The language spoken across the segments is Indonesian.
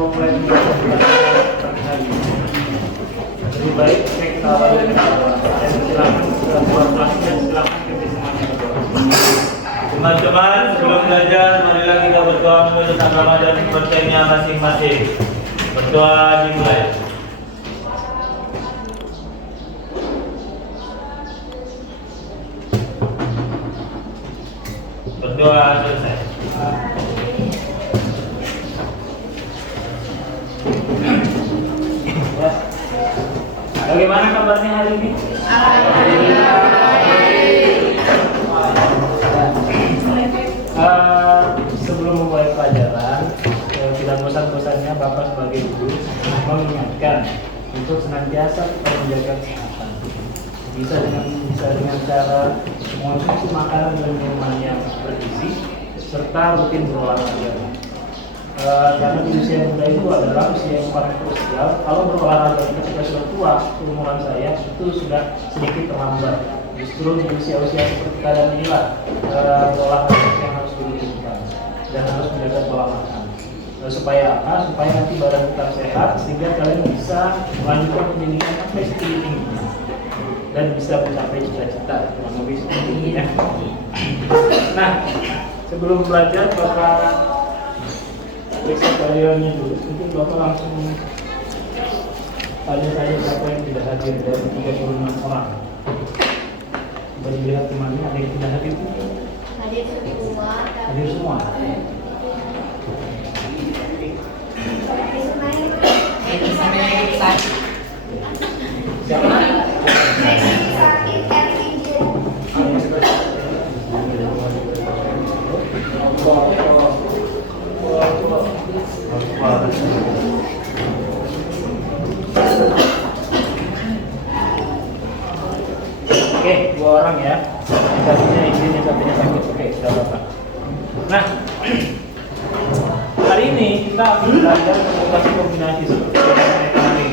memulai pagi hari ini, lebih baik kita awali dengan silakan buat kelasnya, silakan kita semuanya berdoa. Teman-teman, sebelum belajar, marilah kita berdoa menurut agama dan kepercayaannya masing-masing. Berdoa dimulai. Berdoa selesai. Bagaimana kabarnya hari ini? Sebelum memulai pelajaran, tidak bosan-bosannya Bapak sebagai guru mengingatkan untuk senantiasa kita menjaga kesehatan. Bisa dengan cara mengonsumsi makanan dan minuman yang bergizi serta rutin berolahraga. Karena di usia muda itu adalah usia yang paling krusial. Kalau berolahraga ketika sudah tua, umuran saya itu sudah sedikit terlambat. Justru di usia-usia seperti kalian inilah berolahraga yang harus dilakukan dan harus menjaga pola makan. Supaya apa? Supaya nanti badan kita sehat sehingga kalian bisa melanjutkan pendidikan sampai setinggi-tingginya dan bisa mencapai cita-cita kurang lebih seperti ini ya. Nah, sebelum belajar Bapak periksa karyawannya dulu. Mungkin Bapak langsung tanya saja siapa yang tidak hadir dari 36 orang. Baru lihat temannya ada yang tidak hadir. Hadir semua. Hadir semua. Siapa? Oke, 2 orang ya. Yang satunya izin, yang satunya sakit. Oke, sudah Bapak. Nah, hari ini kita akan belajar komunikasi kombinasi seperti yang kemarin.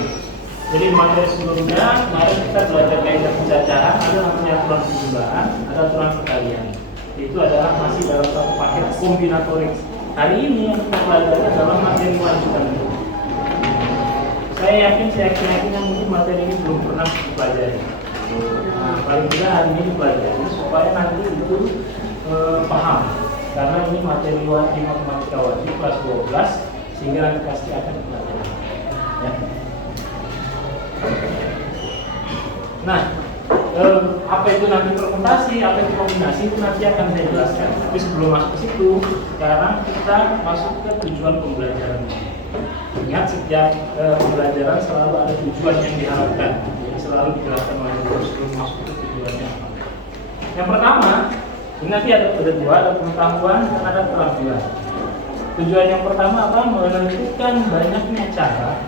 Jadi materi sebelumnya, kemarin kita belajar kaidah pembacaran, ada namanya aturan penjumlahan, ada aturan perkalian. Itu adalah masih dalam satu paket kombinatorik. Hari ini yang kita pelajari adalah materi lanjutan. Saya yakin yang mungkin materi ini belum pernah dipelajari. Nah, paling tidak hari ini dipelajari supaya nanti itu paham. Karena ini materi wajib matematika wajib kelas 12 sehingga nanti pasti akan dipelajari. Ya. Nah, apa itu nanti permutasi, apa itu kombinasi itu nanti akan saya jelaskan. Tapi sebelum masuk ke situ, sekarang kita masuk ke tujuan pembelajaran. Ingat setiap pembelajaran selalu ada tujuan yang diharapkan. Jadi selalu dijelaskan oleh guru sebelum masuk ke tujuannya. Yang pertama, ini nanti ada dua, ada pengetahuan dan ada keterampilan. Tujuan yang pertama apa? Menentukan banyaknya cara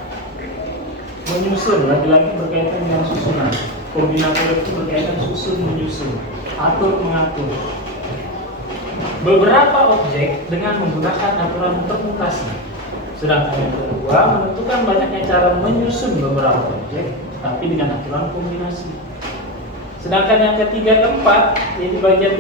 menyusun, lagi-lagi berkaitan dengan susunan. Kombinator itu berkaitan susun menyusun, atur mengatur beberapa objek dengan menggunakan aturan permutasi. Sedangkan yang kedua menentukan banyaknya cara menyusun beberapa objek tapi dengan aturan kombinasi. Sedangkan yang ketiga keempat yaitu bagian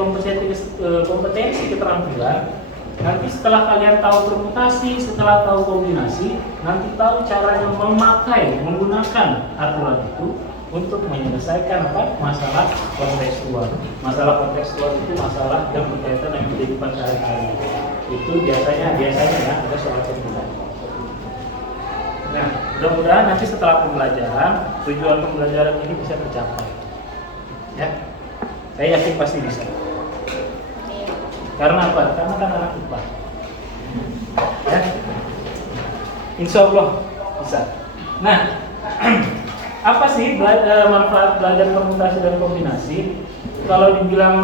kompetensi keterampilan. Nanti setelah kalian tahu permutasi, setelah tahu kombinasi, nanti tahu caranya memakai, menggunakan aturan itu untuk menyelesaikan apa? Masalah kontekstual. Masalah kontekstual itu masalah yang berkaitan dengan kehidupan sehari-hari. Itu biasanya ya ada soal kedua. Nah, mudah-mudahan nanti setelah pembelajaran, tujuan pembelajaran ini bisa tercapai. Ya, saya yakin pasti bisa. Karena apa? Karena kan anak IPA. Ya, insya Allah bisa. Nah, apa sih manfaat belajar permutasi dan kombinasi? Kalau dibilang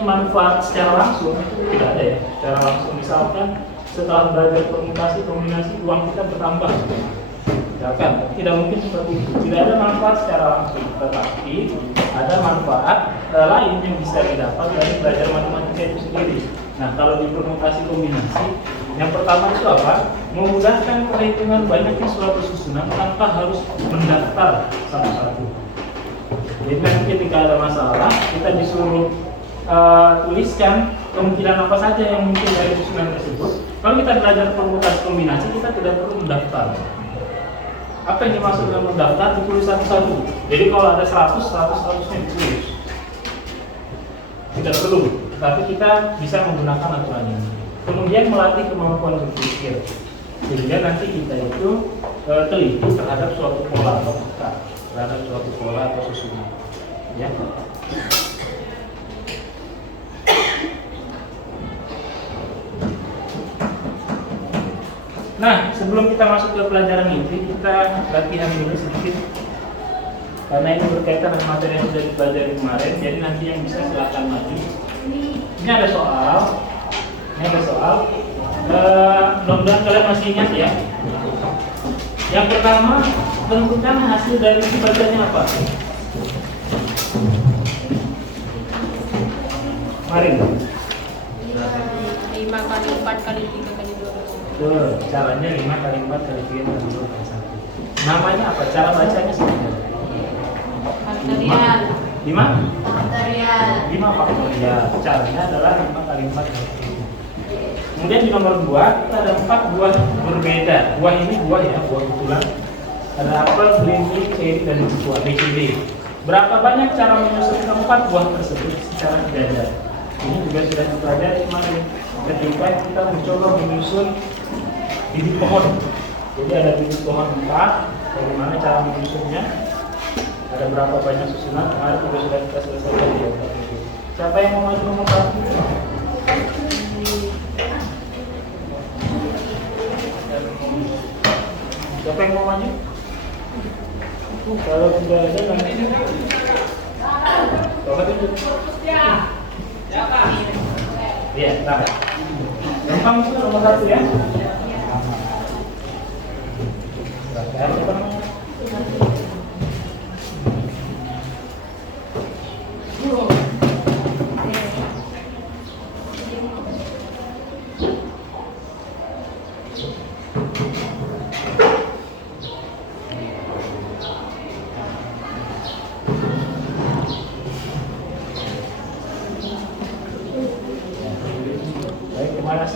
manfaat secara langsung itu tidak ada ya. Secara langsung misalkan setelah belajar permutasi kombinasi uang kita bertambah. Ya kan? Tidak mungkin seperti itu. Tidak ada manfaat secara langsung, tetapi ada manfaat lain yang bisa didapat dari belajar matematika itu sendiri. Nah, kalau di permutasi kombinasi, yang pertama itu apa? Memudahkan perhitungan banyaknya suatu susunan tanpa harus mendaftar satu-satu. Jadi nanti ketika ada masalah, kita disuruh tuliskan kemungkinan apa saja yang mungkin dari susunan tersebut. Kalau Kalau kita belajar permutasi kombinasi, kita tidak perlu mendaftar. Apa yang dimaksud dengan mendaftar? Ditulis satu-satu. Jadi kalau ada 100-nya ditulis. Tidak perlu, tapi kita bisa menggunakan aturan ini. Kemudian melatih kemampuan berpikir. Sehingga nanti kita itu teliti terhadap suatu pola atau fakta, terhadap suatu pola atau susunan. Ya. Nah, sebelum kita masuk ke pelajaran inti, kita latihan dulu sedikit. Karena ini berkaitan dengan materi yang sudah dipelajari kemarin, jadi nanti yang bisa silahkan maju. Ini ada soal. Mudah-mudahan kalian masih ingat ya. Yang pertama, tentukan hasil dari bacanya apa? Mari. 5 kali 4 kali 3 kali 2 kali 1. Betul, caranya 5 kali 4 kali 3 kali 2 kali 1. Namanya apa? Cara bacanya sebenarnya? Faktorial. 5? Faktorial. 5 faktorial. Caranya adalah 5 kali 4 kali 3. Kemudian di nomor 2, kita ada 4 buah berbeda. Buah ini buah ya, buah betulan. Ada apel, belimbing, ceri, dan buah BCD. Berapa banyak cara menyusun keempat buah tersebut secara sejajar? Ini juga sudah dipelajari kemarin ketika kita mencoba menyusun bibit pohon. Jadi ada bibit pohon 4, bagaimana cara menyusunnya? Ada berapa banyak susunan? Kemarin juga sudah kita selesaikan ya. Siapa yang mau maju nomor 1? Siapa yang mau maju? Kalau tidak ada nanti coba tunjuk. Iya, nah. Gampang itu nomor 1 ya. Silakan teman.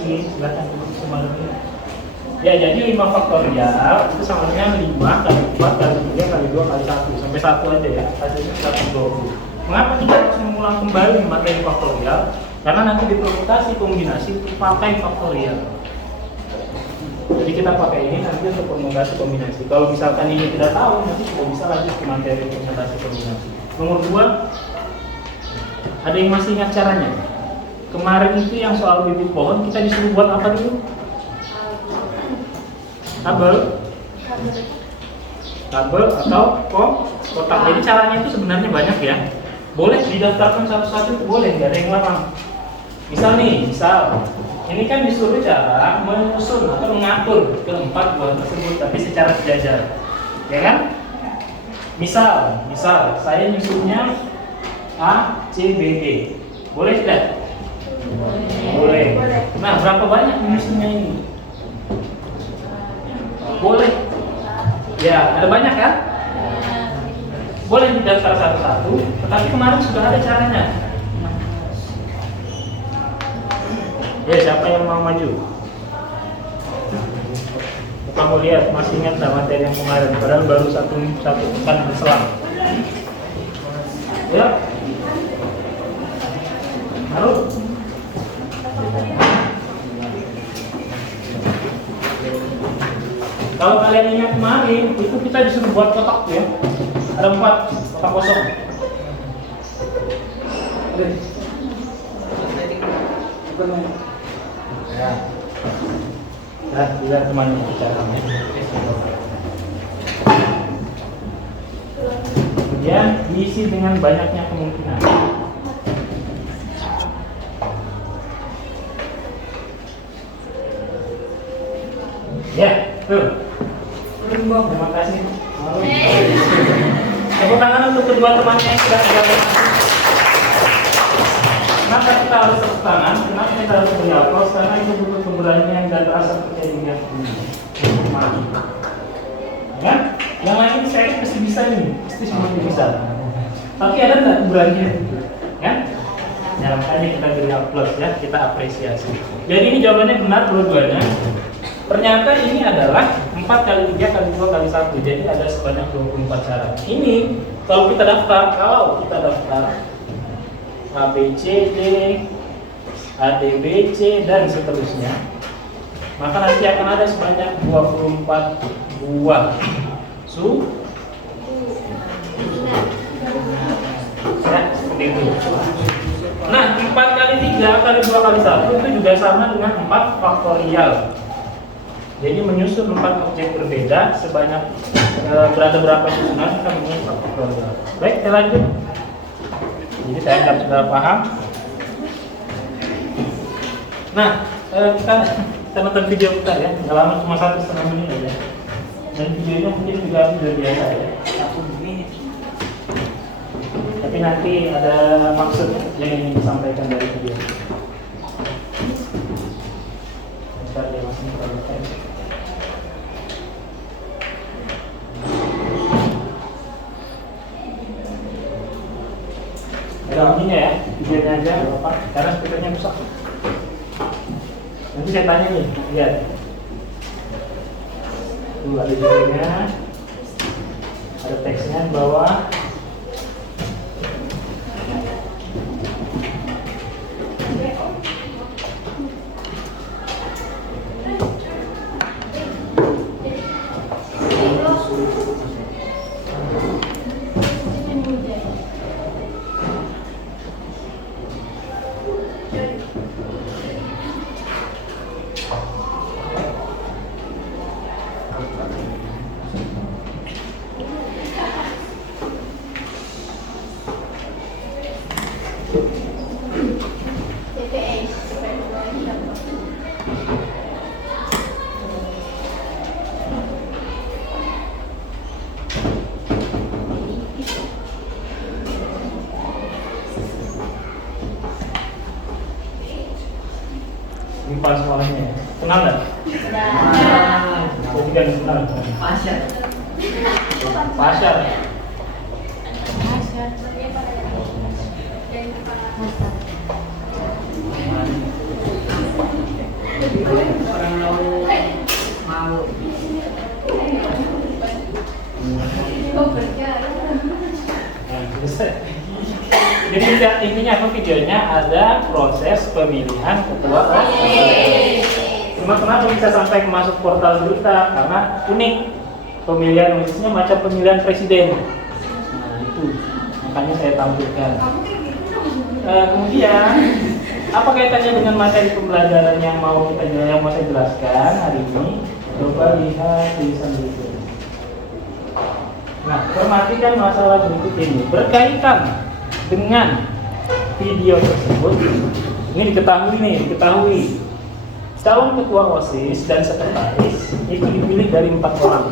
Silakan semua. Ya, jadi 5 faktorial itu sama dengan 5 kali 4 kali 3 kali 2 kali 1 sampai 1 aja ya, hasilnya 120. Mengapa kita harus mengulang kembali materi faktorial? Karena nanti di permutasi kombinasi pakai faktorial. Jadi kita pakai ini nanti untuk permutasi kombinasi. Kalau misalkan ini tidak tahu, nanti sudah bisa lanjut ke materi permutasi kombinasi. Nomor 2, ada yang masih ingat caranya? Kemarin itu yang soal bibit pohon kita disuruh buat apa dulu? Tabel atau kotak. Jadi caranya itu sebenarnya banyak ya. Boleh didaftarkan satu-satu, itu boleh, nggak ada yang larang. Misal ini kan disuruh cara menyusun atau mengatur keempat buah tersebut, tapi secara sejajar, ya kan? Misal saya nyusunnya A, C, B, D, boleh tidak? Boleh. Nah, berapa banyak menyusunnya ini? Boleh. Ya, ada banyak kan? Boleh didaftar satu-satu, tetapi kemarin sudah ada caranya. Ya, siapa yang mau maju? Kamu lihat, masih ingat nggak materi yang kemarin? Padahal baru satu pekan berselang. Ya. Lalu kalau kalian ingat kemarin, itu kita disuruh buat kotak ya. Ada 4 kotak kosong. Ya. Nah, bila teman yang bicara. Kemudian diisi dengan banyaknya kemungkinan. Ya, tuh. Terima kasih. Tepuk tangan untuk kedua temannya yang sudah tergabung. Kenapa kita harus tepuk tangan? Kenapa kita harus beraplaus? Karena itu butuh keberanian dan rasa percaya diri yang tinggi. Ya? Yang lain saya pasti bisa nih, pasti semuanya bisa. Tapi ada nggak keberanian? Ya? Ya, makanya kita beri aplaus ya, kita apresiasi. Jadi ini jawabannya benar dua-duanya. Ternyata ini adalah 4 kali 3 kali 2 kali 1. Jadi ada sebanyak 24 syarat. Ini kalau kita daftar A, B, C, D, A, D, B, C, dan seterusnya, maka nanti akan ada sebanyak 24 buah ya, seperti itu. Nah, 4 kali 3 kali 2 kali 1 itu juga sama dengan 4 faktorial. Jadi menyusun 4 objek berbeda sebanyak berada berapa susunan, kita menyusun 4 faktorial. Baik, kita lanjut. Jadi saya anggap sudah paham. Nah, kita nonton video bentar ya, nggak lama, cuma 1,5 menit aja. Dan videonya mungkin juga video biasa ya. Tapi nanti ada maksud yang ingin disampaikan dari video. Bentar ya, masih kita. Ada begini ya, videonya aja nggak apa-apa, karena speakernya rusak. Nanti saya tanya nih, lihat. Tuh ada videonya, ada teksnya di bawah. Ini pas sekolahnya ya. Kenal nggak? Oh, tidak kenal. Pasar. Orang mau Jadi intinya apa videonya, ada proses pemilihan ketua OSIS. Cuma kenapa bisa sampai masuk portal berita? Karena unik, pemilihan OSISnya macam pemilihan presiden. Nah itu makanya saya tampilkan. Kemudian apa kaitannya dengan materi pembelajaran yang mau saya jelaskan hari ini? Coba lihat tulisan berikut. Nah, perhatikan masalah berikut ini berkaitan dengan video tersebut. Ini diketahui calon ketua OSIS dan sekretaris itu dipilih dari 4 orang.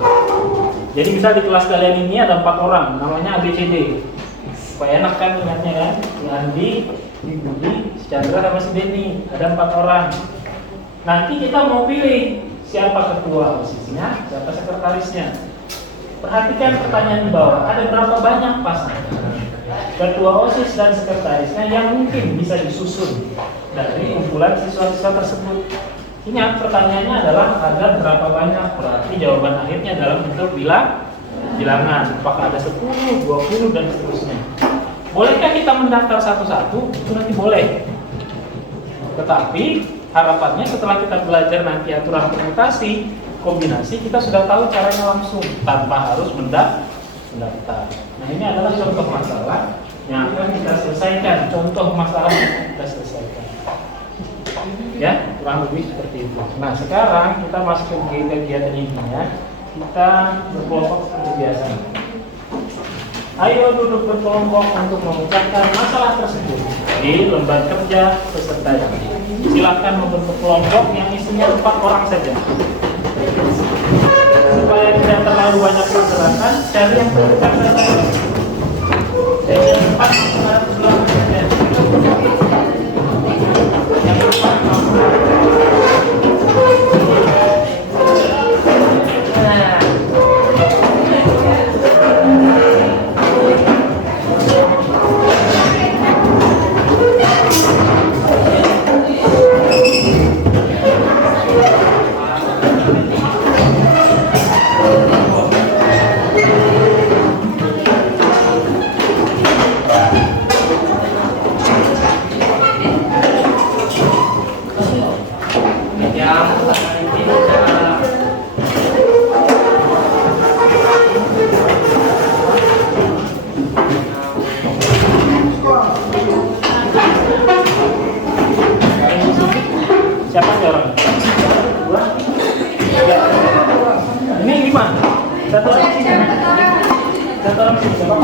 Jadi misal di kelas kalian ini ada 4 orang, namanya ABCD. Supaya enak kan ingatnya kan? Andi, Budi, si Chandra sama si Denny, ada 4 orang. Nanti kita mau pilih siapa ketua OSISnya, siapa sekretarisnya. Perhatikan pertanyaan di bawah, ada berapa banyak pasangan ketua OSIS dan sekretarisnya yang mungkin bisa disusun dari kumpulan siswa-siswa tersebut. Ingat, pertanyaannya adalah ada berapa banyak, berarti jawaban akhirnya dalam bentuk bilangan. Apakah ada 10, 20, dan seterusnya. Bolehkah kita mendaftar satu-satu? Itu nanti boleh. Tetapi harapannya setelah kita belajar nanti aturan permutasi, kombinasi, kita sudah tahu caranya langsung tanpa harus mendaftar. Nah, ini adalah contoh masalah yang akan kita selesaikan. Contoh masalah yang kita selesaikan. Ya, kurang lebih seperti itu. Nah, sekarang kita masuk ke kegiatan intinya. Kita berkelompok seperti biasa. Ayo duduk berkelompok untuk memecahkan masalah tersebut di lembar kerja peserta. Silakan membentuk kelompok yang isinya 4 orang saja. Supaya tidak terlalu banyak pergerakan, cari yang terdekat saja. Jadi yang 4 menghadap ke belakang saja. Yang 4 ini cara Siapa nih orang? Dua? Tiga. Ini 5. Satu orang sini. Satu orang sini. Siapa?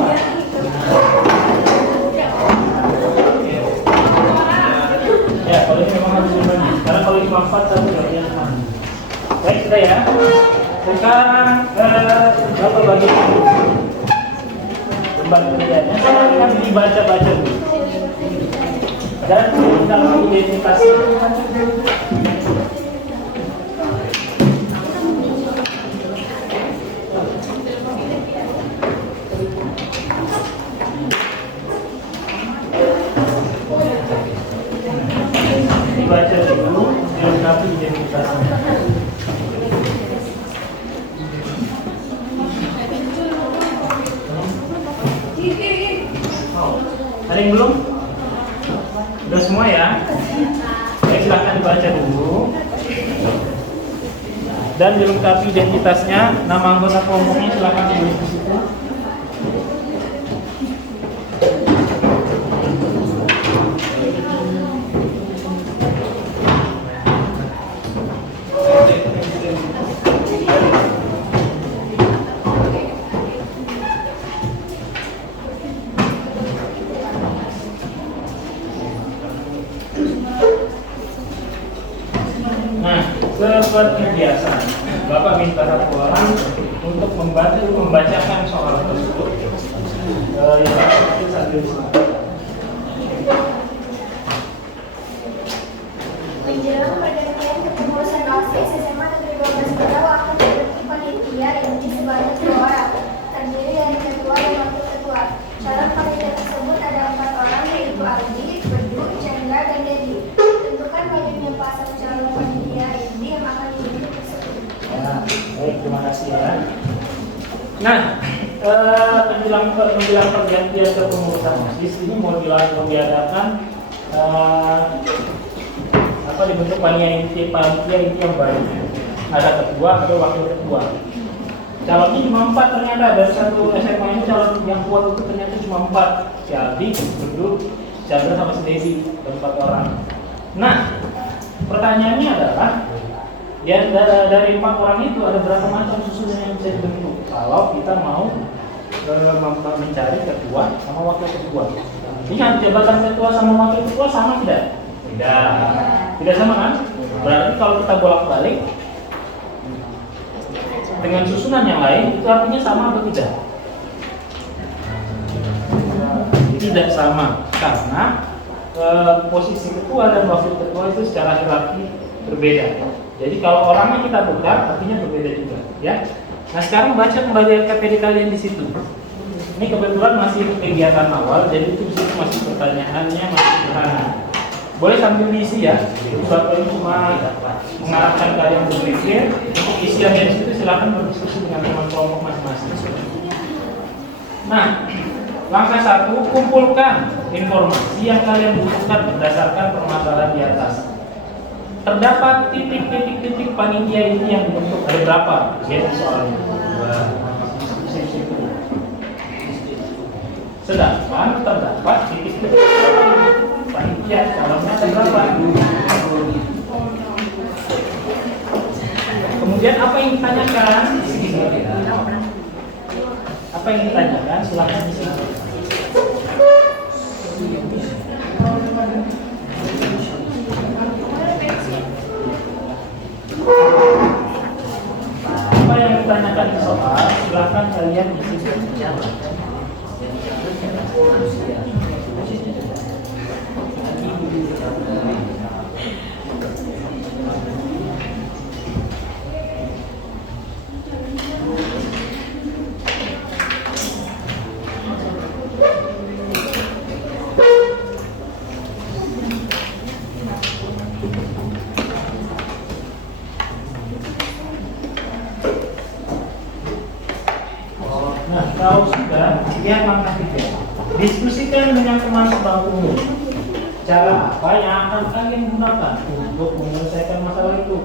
Ya, kalau ini memang harus 5. Karena kalau 5 4 satu ya. Baik, sudah ya. Sekarang Bapak bagi lembar kerjanya. Sekarang kan dibaca-baca dulu. Dan dalam identifikasi dibaca dulu, dilengkapi identifikasinya. Ada yang belum? Udah semua ya? Baik, silahkan dibaca dulu. Dan dilengkapi identitasnya, nama anggota kelompoknya silahkan ditulis di situ. Nah, seperti biasa, Bapak minta satu orang untuk membacakan soal tersebut. Yang Bapak sambil silakan. Menjelang pergantian kepengurusan OSIS SMA Negeri 12 Berau akan dibentuk panitia inti sebanyak 2 orang, terdiri dari ketua dan wakil ketua. Calon panitia tersebut ada 4 orang, yaitu Aldi, Bedu, Chandra, dan Dedi. Tentukan banyaknya pasang calon panitia inti yang akan dibentuk tersebut. Nah, baik, terima kasih ya. Nah, menjelang pergantian kepengurusan OSIS ini mau diadakan dibentuk panitia inti yang baru. Ada ketua, ada wakil ketua. Calonnya cuma 4 ternyata, dari satu SMA ini calon yang kuat itu ternyata cuma 4. Si Aldi, Bedu, Chandra sama si Dedi, ada 4 orang. Nah, pertanyaannya adalah ya dari 4 orang itu ada berapa macam susunan yang bisa dibentuk kalau kita mau mencari ketua sama wakil ketua. Ingat, jabatan ketua sama wakil ketua sama tidak? Tidak sama kan? Berarti kalau kita bolak-balik dengan susunan yang lain itu artinya sama atau tidak? Tidak sama, karena posisi ketua dan wakil ketua itu secara hierarki berbeda. Jadi kalau orangnya kita tukar, artinya berbeda juga, ya. Nah, sekarang baca kembali KPD kalian di situ. Ini kebetulan masih kegiatan awal, jadi itu di situ masih pertanyaannya masih sederhana. Boleh sambil diisi ya. Bapak ini cuma mengarahkan kalian berpikir. Untuk isian yang situ silakan berdiskusi dengan teman kelompok masing-masing. Nah, langkah 1, kumpulkan informasi yang kalian butuhkan berdasarkan permasalahan di atas. Terdapat titik-titik panitia ini yang dibentuk ada berapa? Lihat soalnya. Sedangkan terdapat titik-titik panitia dalamnya ada berapa? Kemudian apa yang ditanyakan? Apa yang ditanyakan? Silakan di sini. Apa yang ditanyakan di soal? Silakan kalian isi. Nah, kalau sudah, lihat langkah 3. Diskusikan dengan teman sebangkumu. Cara apa yang akan kalian gunakan untuk menyelesaikan masalah itu?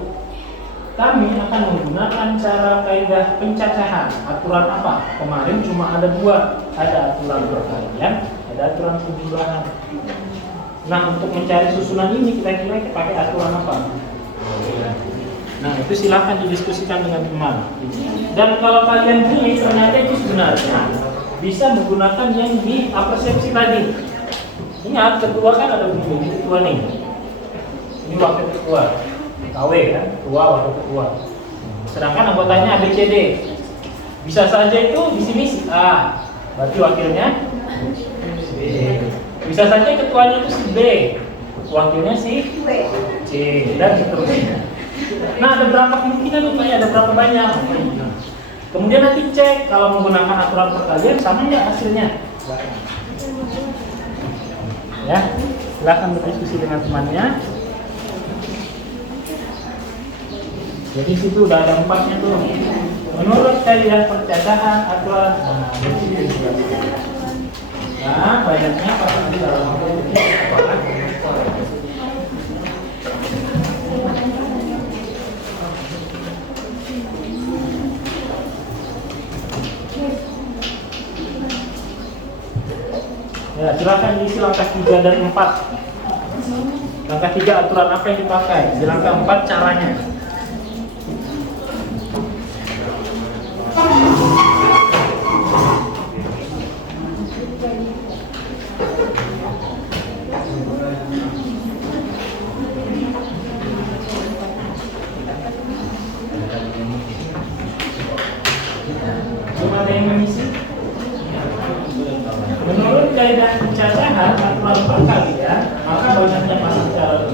kami akan menggunakan cara kaidah pencacahan. Aturan apa? Kemarin cuma ada dua, ada aturan perkalian, ada aturan penjumlahan. Nah, untuk mencari susunan ini kira-kira kita pakai aturan apa? Nah, itu silakan didiskusikan dengan teman. Dan kalau kalian pilih, ternyata itu sebenarnya bisa menggunakan yang di apersepsi tadi. Ingat, ketua kan ada bunyi ketua nih. Ini wakil ketua, KW kan, ketua wakil ketua. Sedangkan anggotanya ABCD. Bisa saja itu di sini si A, berarti wakilnya si B. Bisa saja ketuanya itu si B, wakilnya si C, dan seterusnya. Nah, ada berapa kemungkinan rupanya, ada berapa banyak. Kemudian nanti cek kalau menggunakan aturan perkalian sama nggak hasilnya. Ya, silahkan berdiskusi dengan temannya. Jadi situ udah ada 4-nya tuh. Menurut kaidah pencacahan aturan. Nah, banyaknya pas di dalam ya, silakan diisi langkah 3 dan 4. Langkah 3 aturan apa yang dipakai? Di langkah 4 caranya. Cuma ada yang mengisi. Menurut kaidah pencacahan aturan perkalian, maka banyaknya pasang cara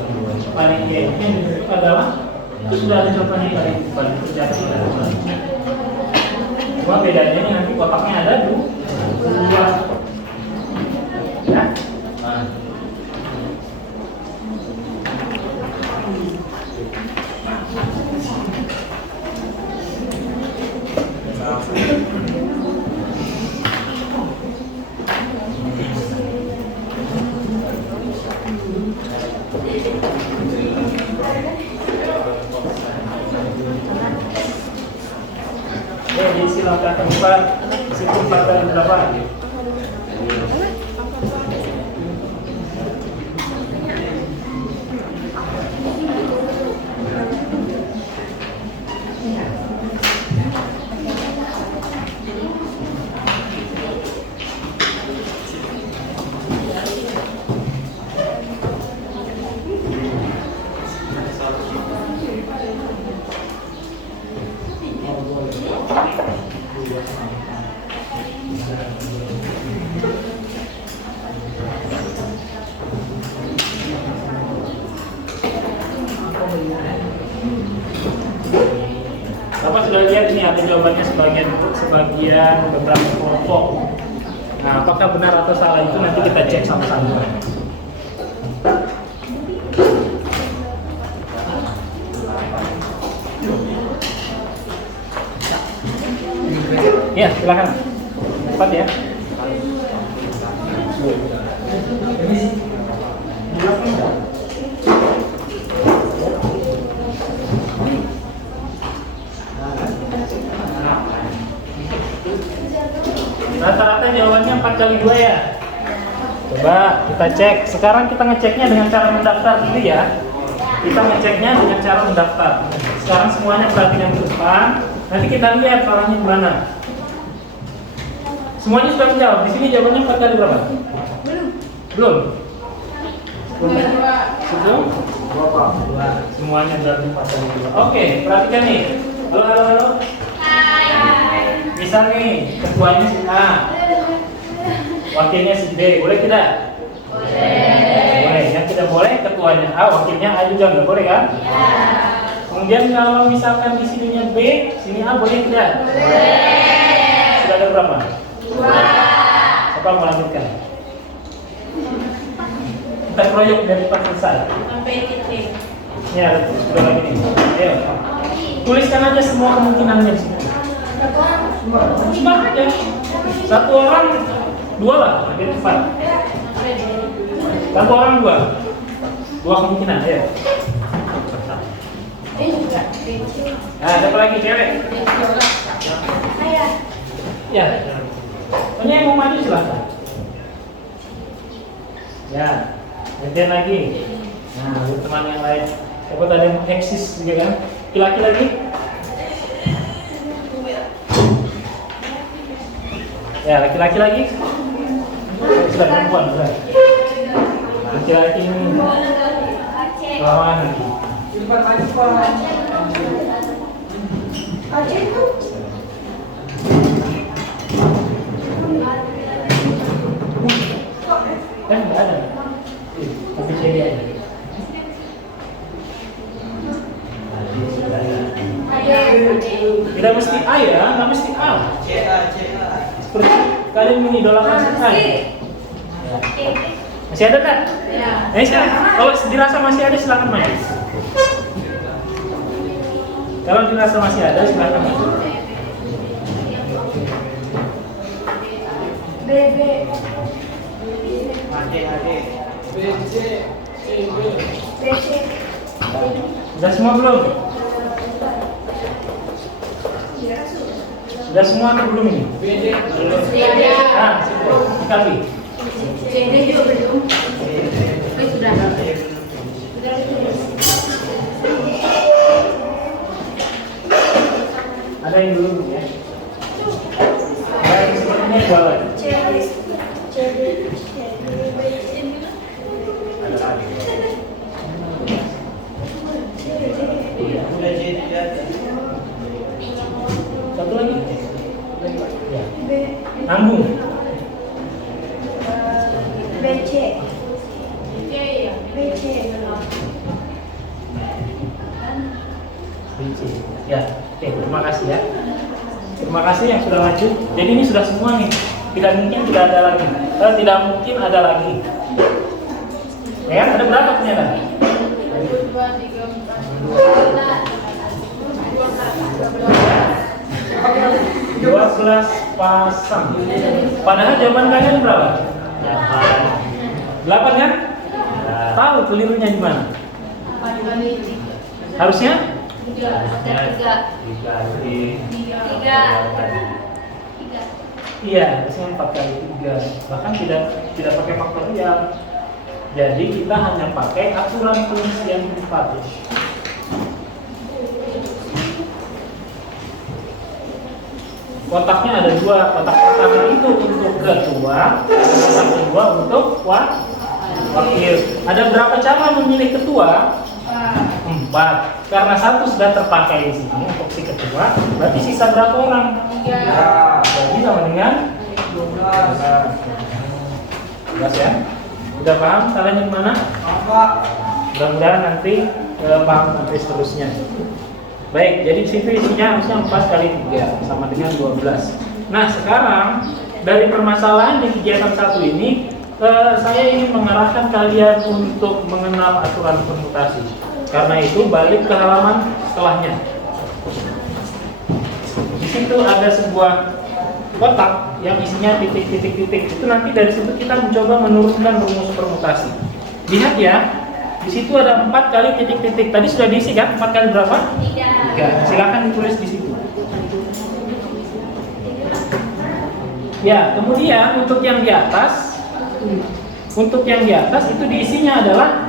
paling yang dibentuk adalah itu sudah ada contohnya paling terjadi. Cuma bedanya ini nanti kotaknya ada dua. Ya. Diisi langkah keempat, situ 4 kali berapa? Bapak sudah lihat ini ada jawabannya sebagian beberapa kelompok. Nah, apakah benar atau salah itu nanti kita cek sama-sama. Ya, silakan. Cepat ya. Rata-rata jawabannya 4 kali 2 ya. Coba kita cek. Sekarang kita ngeceknya dengan cara mendaftar dulu ya. Kita ngeceknya dengan cara mendaftar. Sekarang semuanya perhatikan ke depan. Nanti kita lihat orangnya di mana. Semuanya sudah menjawab. Di sini jawabannya 4 kali berapa? Belum. Belum? Semuanya berarti 4 kali 2. Oke, perhatikan nih. Halo. Misal nih, ketuanya si A, wakilnya si B, boleh tidak? Boleh. Yang tidak boleh ketuanya A, wakilnya A juga nggak boleh kan? Ya. Kemudian kalau misalkan di sininya B, sini A boleh tidak? Boleh. Sudah ada berapa? 2. Siapa mau lanjutkan? Kita proyek dari pas selesai. Sampai titik. Ya, sudah lagi nih. Ayo, tuliskan aja semua kemungkinannya di sini. Coba aja. 1 orang 2 lah, lebih cepat. 1 orang 2. 2 kemungkinan ya. Nah, siapa lagi cewek? Saya. Ya. Pokoknya yang mau maju silakan. Ya, gantian lagi. Nah, untuk teman yang lain. Siapa tadi yang eksis juga kan? Laki-laki lagi. Ya, laki-laki lagi. Sudah perempuan, sudah. Laki-laki ini. Lawan lagi. Aceh itu. Enggak ada. Tapi saya lihat. Tidak mesti A ya, nggak mesti A. Seperti kalian mengidolakan si A. Masih ada kan? Ya. Silakan. Kalau dirasa masih ada silakan maju. Kalau dirasa masih ada silakan maju. BB. BC. Sudah semua belum? Sudah semua atau belum ini? Ah, Kapi. CD juga belum. Tapi sudah. Ada yang belum ya? Yang sepertinya dua lagi. Satu lagi. Ya. Nanggung. BC. Iya. BC. Benci. Ya, oke, terima kasih ya. Terima kasih yang sudah lanjut. Jadi ini sudah semua nih. Tidak mungkin tidak ada lagi. Tidak mungkin ada lagi. Ya, ada berapa ternyata? 2, 3, 4, 12 pasang. Padahal jawaban kalian berapa? 8 kan? Tahu kelirunya di mana? 4 kali 3. Harusnya 3. iya, harusnya 4 kali 3. Bahkan tidak pakai faktorial. Jadi kita hanya pakai aturan pengisian 4. Kotaknya ada 2. Kotak pertama itu untuk ketua, kotak kedua untuk wakil. Ada berapa cara memilih ketua? 4. Karena 1 sudah terpakai di sini untuk si ketua, berarti sisa berapa orang? 3. Jadi sama dengan 12. Jelas ya? Udah paham caranya gimana? Mudah-mudahan nanti paham nanti seterusnya. Baik, jadi di situ isinya harusnya 4 kali 3 sama dengan 12. Nah, sekarang dari permasalahan di kegiatan 1 ini saya ingin mengarahkan kalian untuk mengenal aturan permutasi. Karena itu balik ke halaman setelahnya. Di situ ada sebuah kotak yang isinya titik-titik-titik. Itu nanti dari situ kita mencoba menurunkan rumus permutasi. Lihat ya, di situ ada 4 kali titik-titik. Tadi sudah diisi kan? 4 kali berapa? 3. Silakan ditulis di situ. Ya, kemudian untuk yang di atas, itu diisinya adalah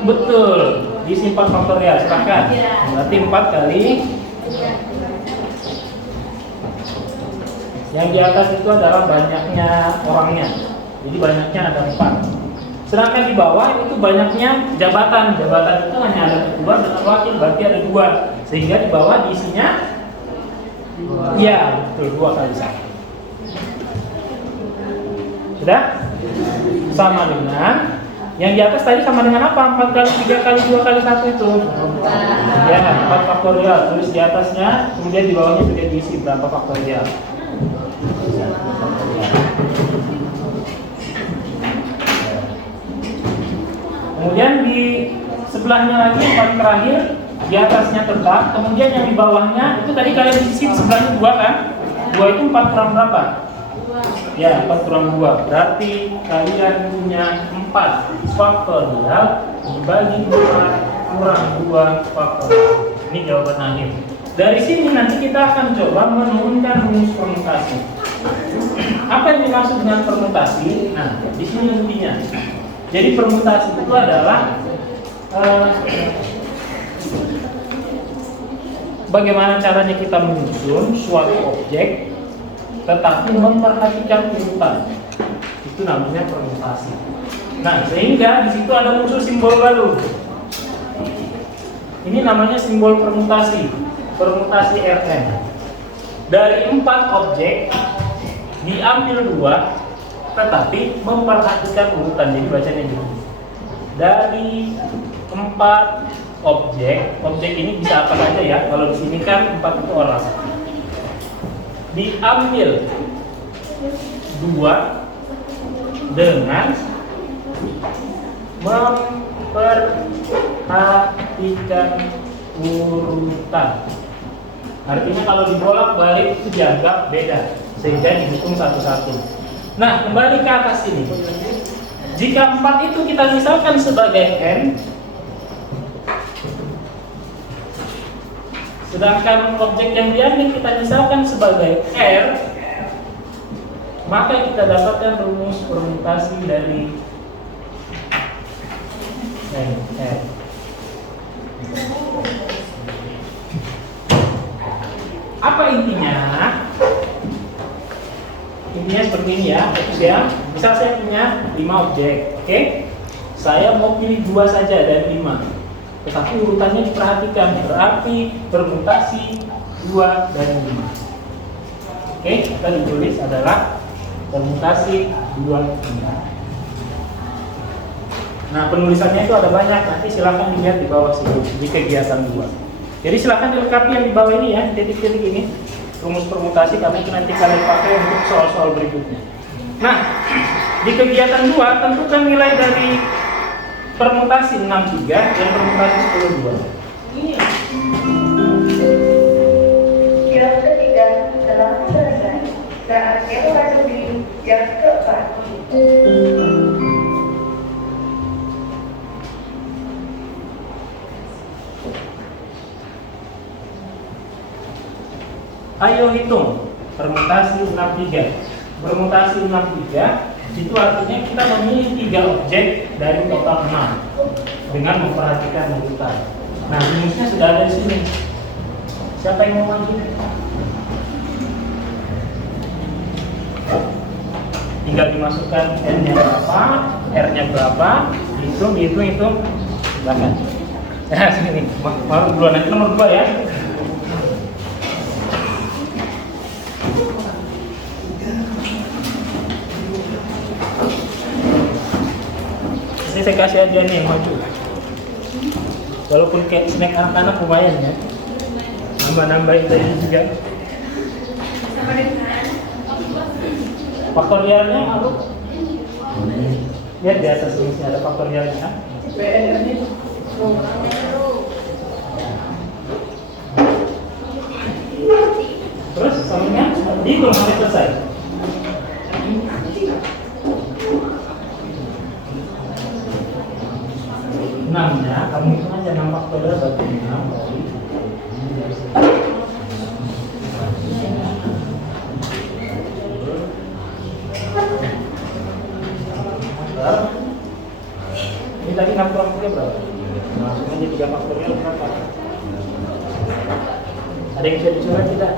betul diisi 4 faktorial. Silakan. Berarti 4 kali. Yang di atas itu adalah banyaknya orangnya. Jadi banyaknya ada 4. Sedangkan di bawah itu banyaknya jabatan. Jabatan itu hanya ada ketua dan wakil, berarti ada 2. Sehingga di bawah diisinya iya, betul 2 kali 1. Sudah? Sama dengan yang di atas tadi sama dengan apa? 4 kali 3 kali 2 kali 1 itu. Ya, 4 faktorial. Tulis di atasnya, kemudian di bawahnya sudah diisi berapa faktorial. Kemudian di sebelahnya lagi yang paling terakhir, di atasnya tetap, kemudian yang di bawahnya itu tadi kalian isi sebelahnya 2 kan? 2 itu 4 kurang berapa? 2. Ya, 4 kurang 2. Berarti kalian punya 4 faktorial dibagi 4 kurang 2 faktorial. Ini jawaban akhir. Dari sini nanti kita akan coba menurunkan rumus permutasi. Apa yang dimaksud dengan permutasi? Nah, di sini intinya. Jadi permutasi itu adalah bagaimana caranya kita menyusun suatu objek tetapi memperhatikan urutan. Itu namanya permutasi. Nah, sehingga di situ ada muncul simbol baru. Ini namanya simbol permutasi, permutasi Rn. Dari 4 objek diambil 2, tetapi memperhatikan urutan. Jadi bacanya gitu. Dari 4 objek ini bisa apa saja ya? Kalau di sini kan 4 itu orang. Diambil 2 dengan memperhatikan urutan. Artinya kalau dibolak-balik itu dianggap beda, sehingga dihitung satu-satu. Nah, kembali ke atas ini. Jika 4 itu kita misalkan sebagai n, sedangkan objek yang diambil kita misalkan sebagai r, maka kita dapatkan rumus permutasi dari n. Apa intinya? Intinya seperti ini ya, fokus ya. Misal saya punya 5 objek, oke? Saya mau pilih 2 saja dari 5. Tetapi urutannya diperhatikan, berarti permutasi 2 dari 5. Oke, kita ditulis adalah permutasi 2 5. Nah, penulisannya itu ada banyak, nanti silahkan dilihat di bawah sini di kegiatan 2. Jadi silahkan dilengkapi yang di bawah ini ya, titik-titik ini rumus permutasi, karena itu nanti kalian pakai untuk soal-soal berikutnya. Nah, di kegiatan 2 tentukan nilai dari permutasi 63 dan permutasi 102. Jam ketiga telah selesai. Saatnya memasuki jam keempat. Ayo hitung permutasi 63. Permutasi 63 itu artinya kita memilih 3 objek dari total 6 dengan memperhatikan urutan. Nah, rumusnya sudah ada di sini. Siapa yang mau maju? Tinggal dimasukkan n-nya berapa, r-nya berapa, hitung. Silakan. Nah, sini. Baru duluan, nanti nomor 2 ya. Ini saya kasih aja nih yang maju. Walaupun kayak snack anak-anak lumayan ya. Nambah-nambahin tadi juga. Faktorialnya apa? Lihat di atas ini ada faktorialnya. Terus samanya dihitung sampai selesai. Enamnya, kamu hitung aja 6 faktorial berarti 6 dari ini tadi 6 kurang 3 berapa? Langsung aja 3 faktorial berapa? Ada yang bisa dicoba tidak?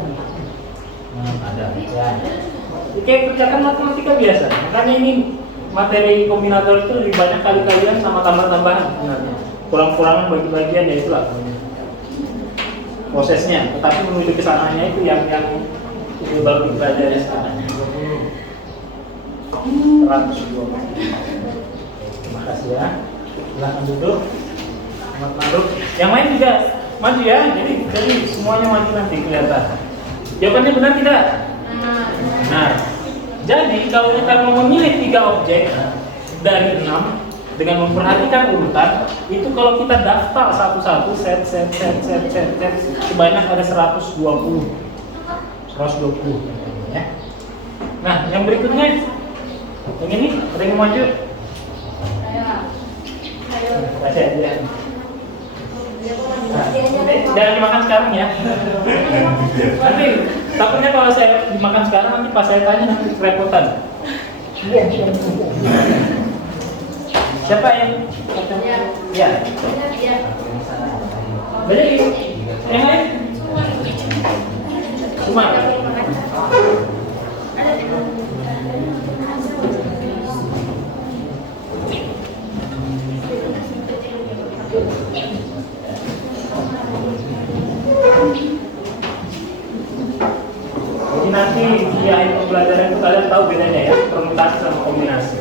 Ada ya. Oke, kerjakan matematika biasa. Makanya ini materi kombinator itu lebih banyak kali-kalian sama tambah-tambahan sebenarnya. Kurang-kurangan bagi-bagian ya itulah prosesnya. Tetapi menuju ke sananya itu yang itu baru dipelajari sekarang. 120. Terima kasih ya. Silahkan duduk. Selamat maju. Yang lain juga maju ya. Jadi semuanya maju nanti kelihatan. Jawabannya benar tidak? Benar. Jadi kalau kita mau memilih 3 objek dari 6 dengan memperhatikan urutan, itu kalau kita daftar satu-satu set sebanyak ada 120 ya. Nah, yang berikutnya yang ini ada yang mau maju? Ayo. Baca aja. Nah, jangan dimakan sekarang ya. Nanti takutnya kalau saya dimakan sekarang nanti pas saya tanya nanti kerepotan. Siapa yang? Ya. Banyak yang lain? Cuma. Jadi nanti di akhir pembelajaran itu kalian tahu bedanya ya, permutasi sama kombinasi.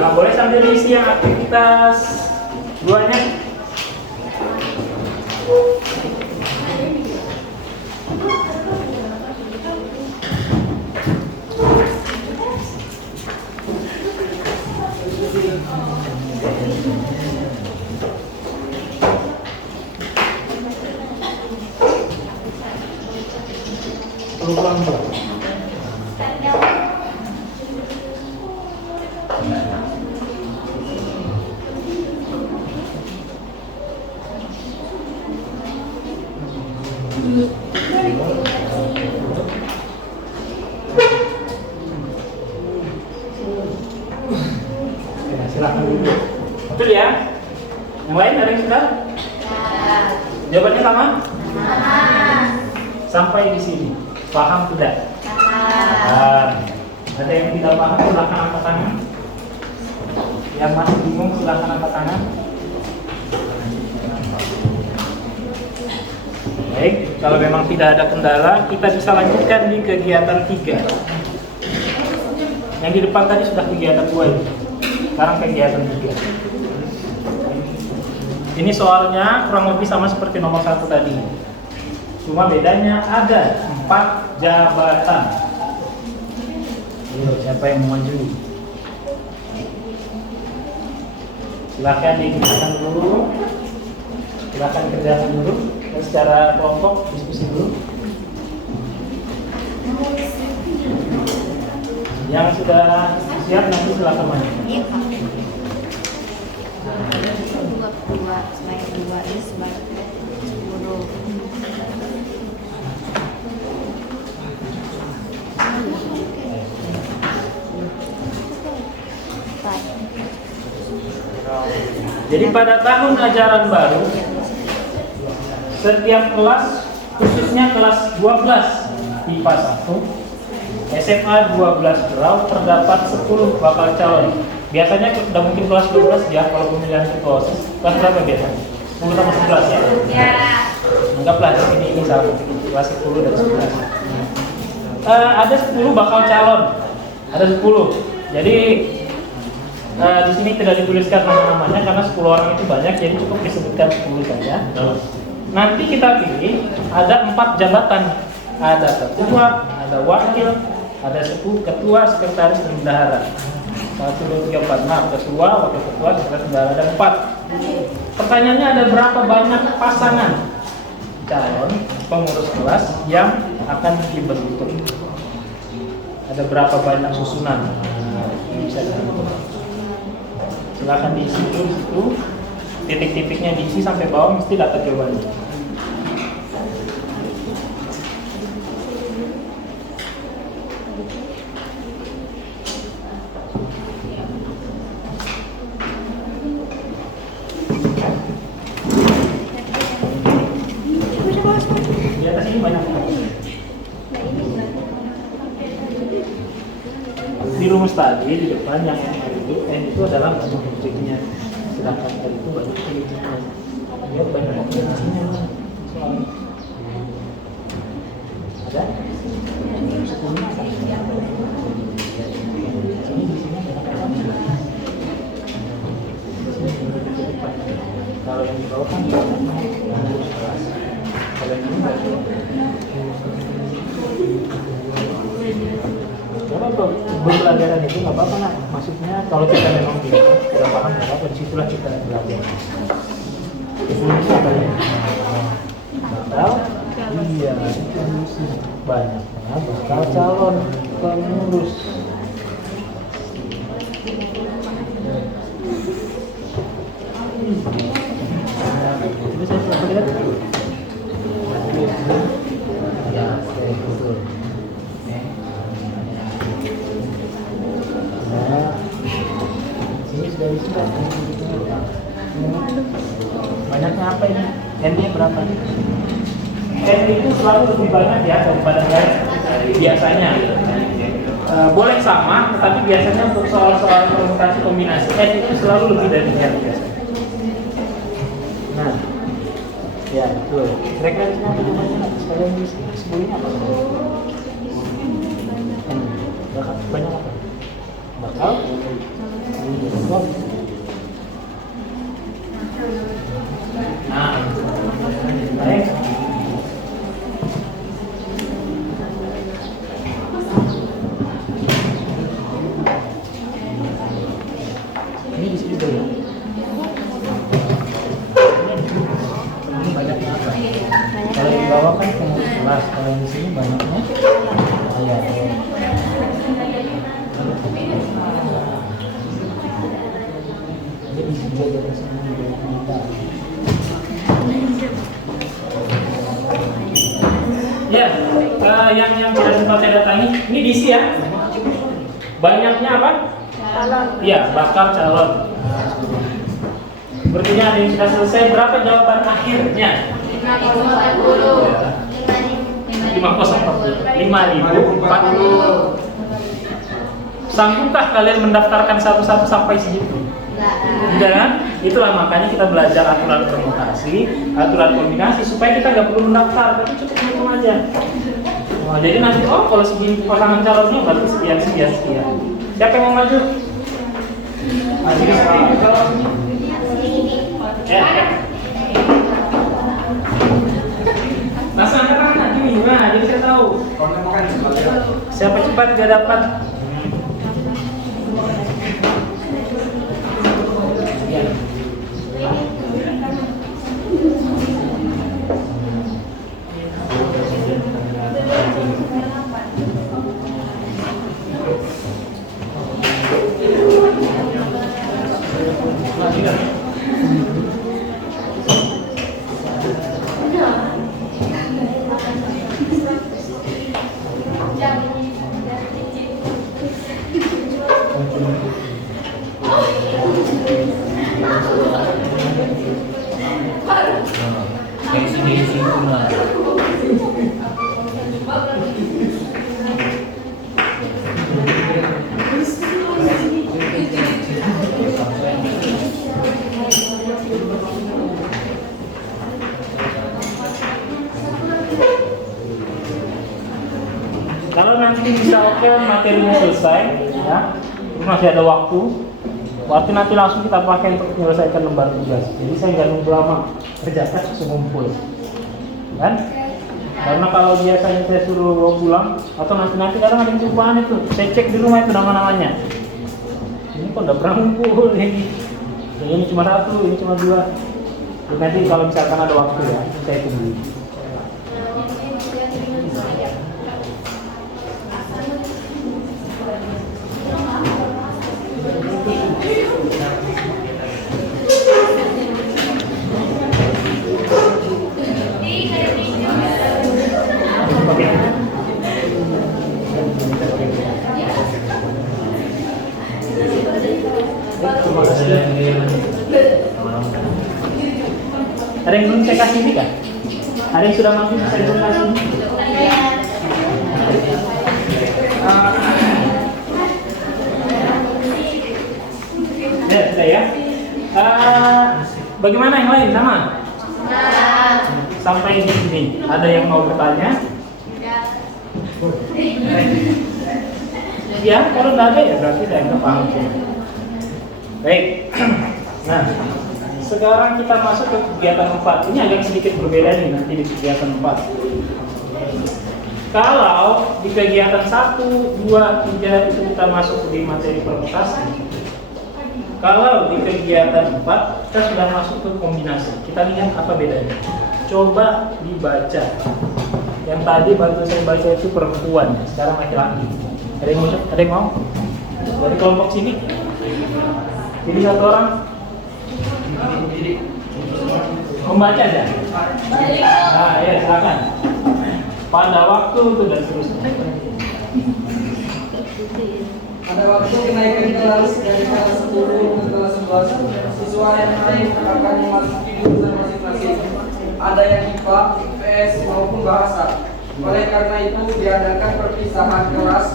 Nah, boleh sambil diisi yang aktivitas duanya. Pelan-pelan. Ya, silahkan dulu. Betul ya? Yang lain ada yang sudah? Jawabannya sama? Sampai di sini. Paham tidak? Ada yang tidak paham silahkan angkat tangan. Yang masih bingung silahkan angkat tangan. Baik, kalau memang tidak ada kendala, kita bisa lanjutkan di kegiatan 3. Yang di depan tadi sudah kegiatan 2 ini. Sekarang kegiatan 3. Ini soalnya kurang lebih sama seperti nomor 1 tadi. Cuma bedanya ada 4 jabatan. Ayo, siapa yang mau maju? Silahkan dikerjakan dulu. Silahkan kerjakan dulu. Dan secara kelompok diskusi dulu. Yang sudah siap nanti silahkan maju. Iya, Pak. 2 sebanyak 2 ini sebanyak 10. Jadi pada tahun ajaran baru, setiap kelas, khususnya kelas 12 IPA 1, SMA 12 Berau, terdapat 10 bakal calon. Biasanya udah mungkin kelas 12 ya, kalau pemilihan ketua OSIS. Kelas berapa biasanya? 10 sama 11 ya? Ya. Anggaplah ini salah satu kelas 10 dan 11. Ada 10 bakal calon. Ada 10. Jadi di sini tidak dituliskan nama-namanya karena 10 orang itu banyak, jadi cukup disebutkan 10 saja. Nanti kita pilih ada 4 jabatan. Ada ketua, ada wakil, ada ketua, sekretaris, dan bendahara. 1, 2, 3, 4. Nah, ketua, wakil ketua, sekretaris, bendahara, ada 4. Pertanyaannya ada berapa banyak pasangan calon pengurus kelas yang akan dibentuk? Ada berapa banyak susunan? Ini bisa dibentuk. Silahkan diisi dulu di situ. Titik-titiknya diisi sampai bawah mesti dapat jawabannya. Di atas ini banyak. Di rumus tadi di depan yang itu itu adalah banyak objeknya, sedangkan tadi itu banyak objeknya. Dia banyak objeknya soalnya. Ada? Kalau yang di bawah kan kalau yang ini pembelajaran itu nggak apa-apa lah. Maksudnya kalau kita memang tidak paham nggak apa-apa, disitulah kita belajar. Evolusi apa ya? Tahu? Iya, evolusi. banyaknya bakal calon pengurus. Ini saya coba lihat. Ya, betul. Nah, sini sudah bisa. Banyaknya apa ini? N-nya berapa? N itu selalu lebih banyak ya daripada yang biasanya. Boleh sama, tetapi biasanya untuk soal-soal permutasi kombinasi N itu selalu lebih dari R biasanya. Nah, ya betul. Frekuensinya apa namanya? Sekalian disebutnya apa? N. Banyak apa? Bakal. Nah, baik. Ini di sini dulu. Ini banyaknya apa? Kalau di bawah kan pengurus kelas, kalau di sini banyaknya ayat. Jadi di sini ada kesamaan dengan kita. Ya, yang sudah sempat saya datangi, ini diisi ya. Banyaknya apa? Calon. Ya, bakal calon. Berarti ada yang sudah selesai. Berapa jawaban akhirnya? 5.040. Sanggupkah kalian mendaftarkan satu-satu sampai segitu? Enggak kan? Itulah makanya kita belajar aturan permutasi, aturan kombinasi supaya kita nggak perlu mendaftar, tapi cukup hitung aja. Nah, jadi nanti kalau segini pasangan calonnya berarti sekian. Siapa yang mau maju? Ya. Langsung angkat tangan gini, nah jadi saya tahu. Siapa cepat dia dapat. Kalau nanti misalkan materinya selesai, ya, masih ada waktu, berarti nanti langsung kita pakai untuk menyelesaikan lembar tugas. Jadi saya nggak nunggu lama, kerjakan langsung ngumpul, kan? Karena kalau biasanya saya suruh pulang atau nanti kadang ada yang kelupaan itu, saya cek di rumah itu nama-namanya. Ini kok udah pernah ngumpul ini? Ini cuma 1, ini cuma 2. Jadi nanti kalau misalkan ada waktu ya, saya tunggu. Ada yang belum saya kasih ini kan? Ada yang sudah mampu saya belum kasih ini? Ya, sudah ya. Bagaimana yang lain? Sama? Sampai di sini. Ada yang mau bertanya? Ya, kalau tidak ada ya berarti saya nggak paham. Baik. Nah, sekarang kita masuk ke kegiatan 4. Ini agak sedikit berbeda nih nanti di kegiatan 4. Kalau di kegiatan 1, 2, 3 itu kita masuk di materi permutasi. Kalau di kegiatan 4 kita sudah masuk ke kombinasi. Kita lihat apa bedanya. Coba dibaca. Yang tadi bantu saya baca itu perempuan, sekarang laki-laki. Ada yang mau? Dari kelompok sini? Jadi satu orang membaca aja. Nah, ya silakan. Pada waktu itu dan seterusnya. Pada waktu kenaikan kelas dari kelas 10 ke kelas 11, siswa yang naik akan memasuki jurusan masing-masing. Ada yang IPA, IPS maupun bahasa. Oleh karena itu diadakan perpisahan kelas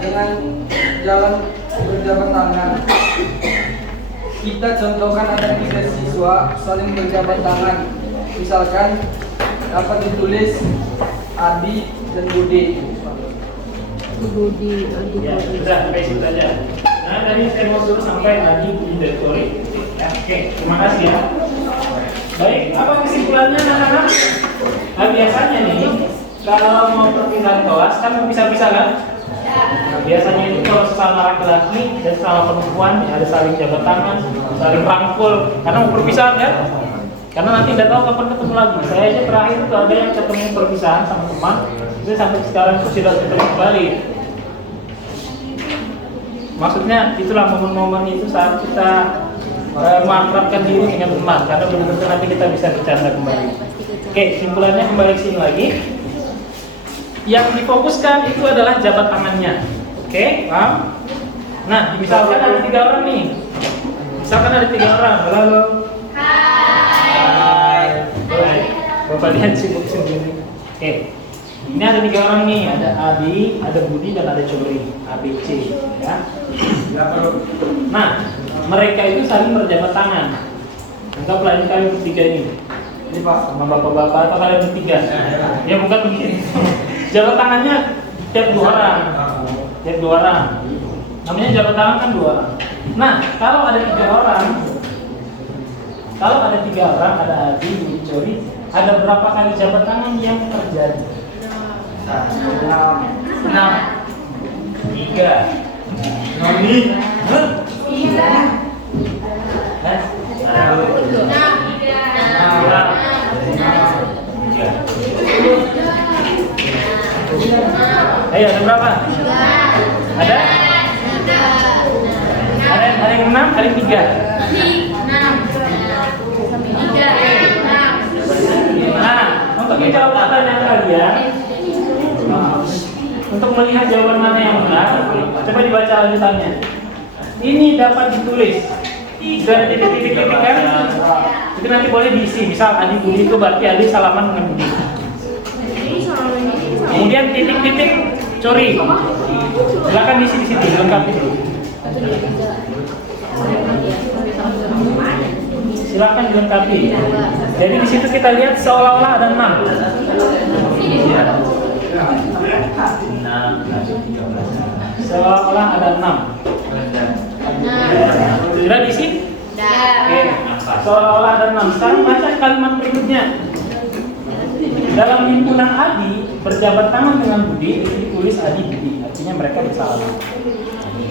dengan jalan berjabat tangan. Kita contohkan ada 3 siswa saling berjabat tangan. Misalkan dapat ditulis Adi dan Budi. Ya, sudah sampai situ aja. Nah, tadi saya mau suruh sampai lagi Budi dan Tori. Ya, oke, terima kasih ya. Baik, apa kesimpulannya anak-anak? Nah, biasanya nih, kalau mau perpindahan kelas kan bisa-bisa kan? Nah, biasanya itu kalau sesama laki-laki dan sesama perempuan ya ada saling jabat tangan, saling rangkul, karena mau perpisahan kan? Karena nanti nggak tahu kapan ketemu lagi. Saya aja terakhir itu ada yang ketemu perpisahan sama teman, itu sampai sekarang itu sudah ketemu kembali. Maksudnya itulah momen-momen itu saat kita mengakrabkan diri dengan teman, karena belum tentu nanti kita bisa bercanda kembali. Oke, simpulannya kembali ke sini lagi. Yang difokuskan itu adalah jabat tangannya. Oke, paham? Nah, misalkan ada 3 orang nih. Misalkan ada 3 orang. Halo. Hai. Baik. Bapak lihat sibuk sendiri. Oke. Ini ada 3 orang nih. Ada Adi, ada Budi, dan ada Cori. ABC. Ya. Nah, mereka itu saling berjabat tangan. Anggaplah ini kalian bertiga ini. Ini Pak, sama bapak-bapak atau kalian bertiga? Ya bukan begini. Jabat tangannya tiap 2 orang. Tiap 2 orang. Namanya jabat tangan kan 2 orang. Nah, kalau ada 3 orang, ada Adi, Budi, Cori, ada berapa kali jabat tangan yang terjadi? 6. 3. Noni? Hah? 3. Ayo, ada berapa? 3. Ada? Ada yang 6 kali 3. 6. Nah, untuk menjawab pertanyaan kalian, untuk melihat jawaban mana yang benar, coba dibaca lanjutannya. Ini dapat ditulis. Sudah ada titik-titik kan? Itu nanti boleh diisi. Misal Adi Budi itu berarti Adi salaman dengan Budi. Kemudian titik-titik Cori. Silakan diisi di situ, lengkapi dulu. Silakan dilengkapi. Jadi di situ kita lihat seolah-olah ada 6. Seolah-olah ada 6. Sudah diisi? Oke. Seolah-olah ada 6. Sekarang baca kalimat berikutnya. Dalam himpunan Adi berjabat tangan dengan Budi, itu ditulis Adi Budi. Artinya mereka bersalaman.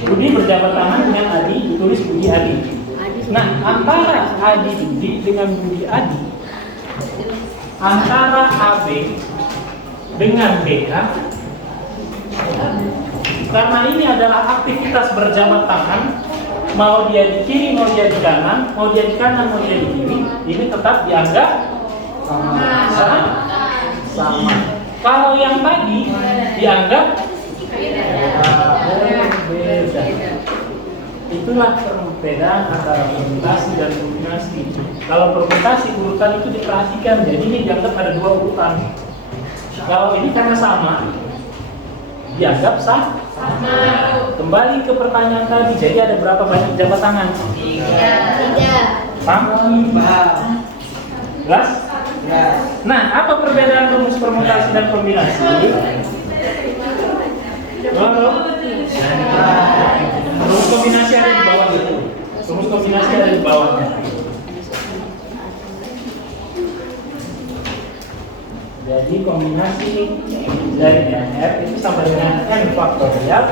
Budi berjabat tangan dengan Adi, ditulis Budi Adi. Nah, antara Adi Budi dengan Budi Adi, antara AB dengan BH, karena ini adalah aktivitas berjabat tangan, mau dia di kiri, mau dia di kanan, mau dia di kanan, mau dia di kiri, ini tetap dianggap sama. Kalau yang tadi dianggap berbeda. Itulah perbedaan antara permutasi dan kombinasi. Kalau permutasi urutan itu diperhatikan, jadi ini dianggap ada 2 urutan. Kalau ini karena sama, dianggap sama. Kembali ke pertanyaan tadi, jadi ada berapa banyak jabat tangan? 3. Paham? Jelas? Nah, apa perbedaan rumus permutasi dan kombinasi? Rumus kombinasi ada di bawah itu. Rumus kombinasi ada di bawahnya. Jadi kombinasi dari NR itu sama dengan N faktorial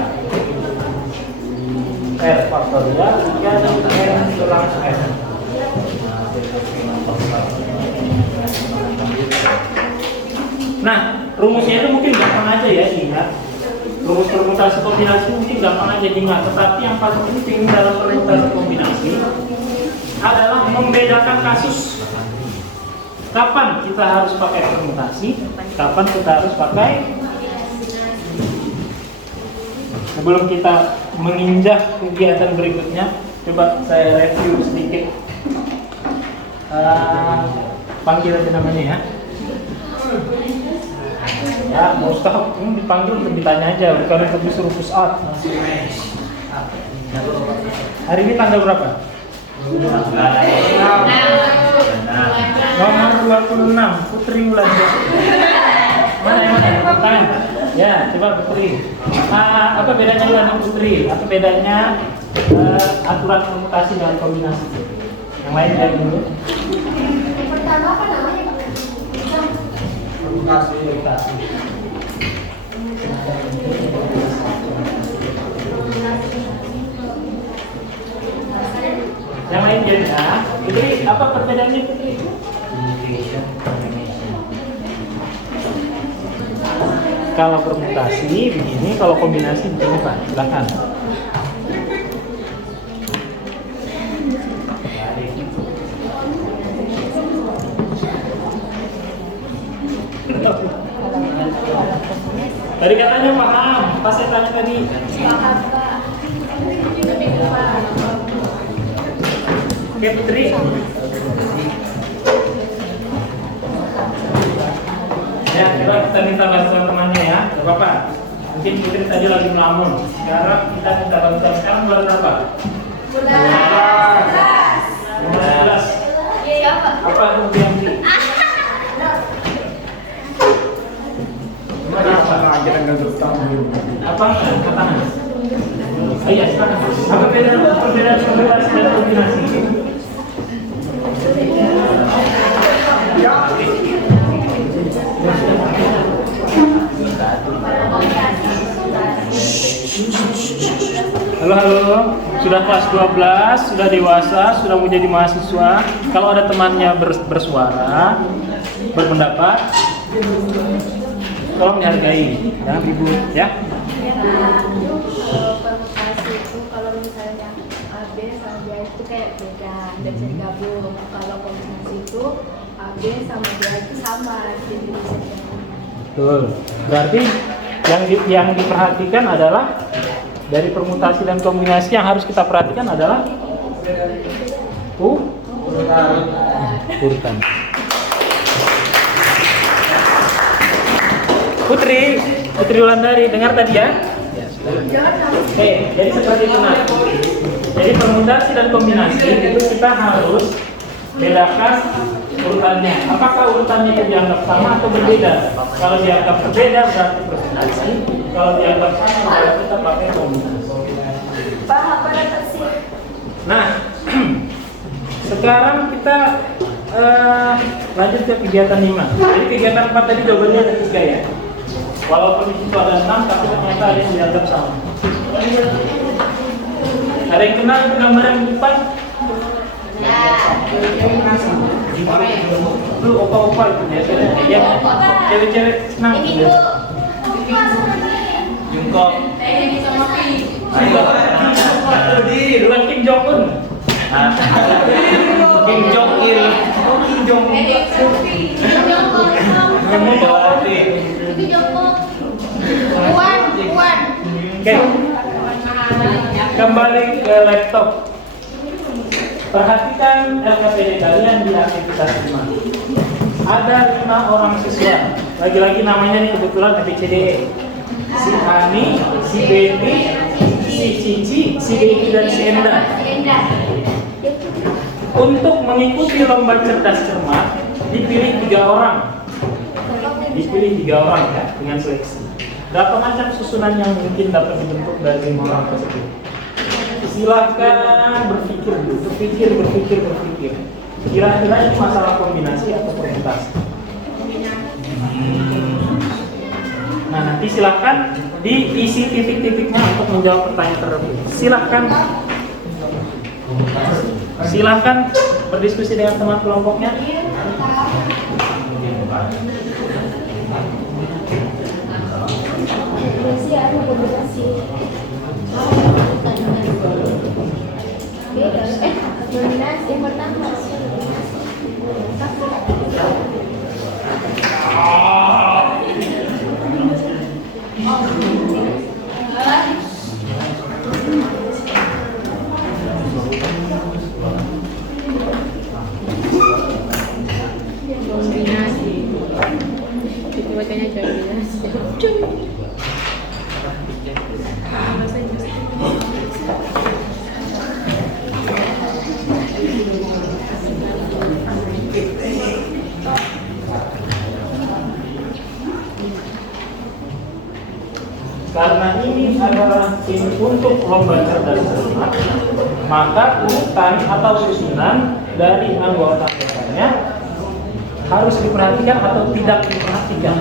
R faktorial dan N kurang R. Nah, rumusnya itu mungkin gampang aja ya diingat. Rumus permutasi kombinasi mungkin gampang aja diingat, tetapi yang paling penting dalam permutasi kombinasi adalah membedakan kasus. Kapan kita harus pakai permutasi, kapan kita harus pakai. Sebelum kita menginjak kegiatan berikutnya, coba saya review sedikit. Panggil aja namanya ya. Ya, mau stop, dipanggil untuk ditanya aja, bukan untuk disuruh push out. Hari ini tanggal berapa? Nomor 26, Putri Wulandari. Mana yang mana? Bukan. Ya, coba Putri. Apa bedanya dengan Putri? Apa bedanya aturan permutasi dan kombinasi? Yang lain dari dulu. Yang pertama apa namanya? Permutasi. Yang lain jadi Putri, apa perbedaannya Putri? Kalau permutasi begini, kalau kombinasi begini Pak, silakan. Tadi katanya paham, pas saya tanya tadi. Paham, Pak. Oke Putri. Ya, coba kita minta bantuan temannya ya, gak apa-apa. Mungkin Putri tadi lagi melamun. Sekarang kita minta bantuan. Sekarang bulan berapa? Bulan 11. Siapa? Apa yang di? Apa katakan? Iya, silakan. Apa perbedaan kombinasi dan kombinasi? Halo, sudah kelas 12, sudah dewasa, sudah menjadi mahasiswa. Kalau ada temannya bersuara, berpendapat, tolong dihargai, jangan ribut ya. Permutasi itu kalau misalnya AB sama BA itu kayak beda, nggak bisa digabung. Kalau kombinasi itu AB sama BA itu sama, jadi bisa digabung. Betul. Berarti yang diperhatikan adalah dari permutasi dan kombinasi yang harus kita perhatikan adalah urutan. Putri Wulandari, dengar tadi ya? Oke, jadi seperti itu nah. Jadi permutasi dan kombinasi itu kita harus bedakan urutannya. Apakah urutannya itu dianggap sama atau berbeda? Kalau dianggap berbeda berarti permutasi. Kalau dianggap sama berarti kita pakai kombinasi. Pak, apa tersih? Nah, sekarang kita lanjut ke kegiatan 5. Jadi kegiatan 4 tadi jawabannya ada 3 ya. Walaupun di situ ada 6, tapi ternyata ada yang dianggap sama. Ada yang kenal gambaran di depan? Lu opa-opa itu biasanya ya, cewek-cewek senang. Ini tuh Jungkok. Bukan Kim Jong Un. Kim Jong Il. Kim Jong Un. Yang mau jawab. Puan. Oke. Kembali ke laptop. Perhatikan LKPD kalian di aktivitas 5. Ada 5 orang siswa. Lagi-lagi namanya nih kebetulan ABCDE. Si Ani, si Betty, si Cici, si Dewi dan si Enda. Untuk mengikuti lomba cerdas cermat dipilih 3 orang. Dipilih 3 orang ya dengan seleksi. Berapa macam susunan yang mungkin dapat dibentuk dari 5 orang tersebut? Silahkan berpikir. Kira-kira ini masalah kombinasi atau permutasi? Nah, nanti silahkan diisi titik-titiknya untuk menjawab pertanyaan tersebut. Silahkan berdiskusi dengan teman kelompoknya. kombinasi atau kombinasi? Beda. Dominasi yang pertama. Kombinasi. Itu bacanya kombinasi. Karena ini adalah tim untuk lomba cerdas cermat, maka urutan atau susunan dari anggota-anggotanya harus diperhatikan atau tidak diperhatikan.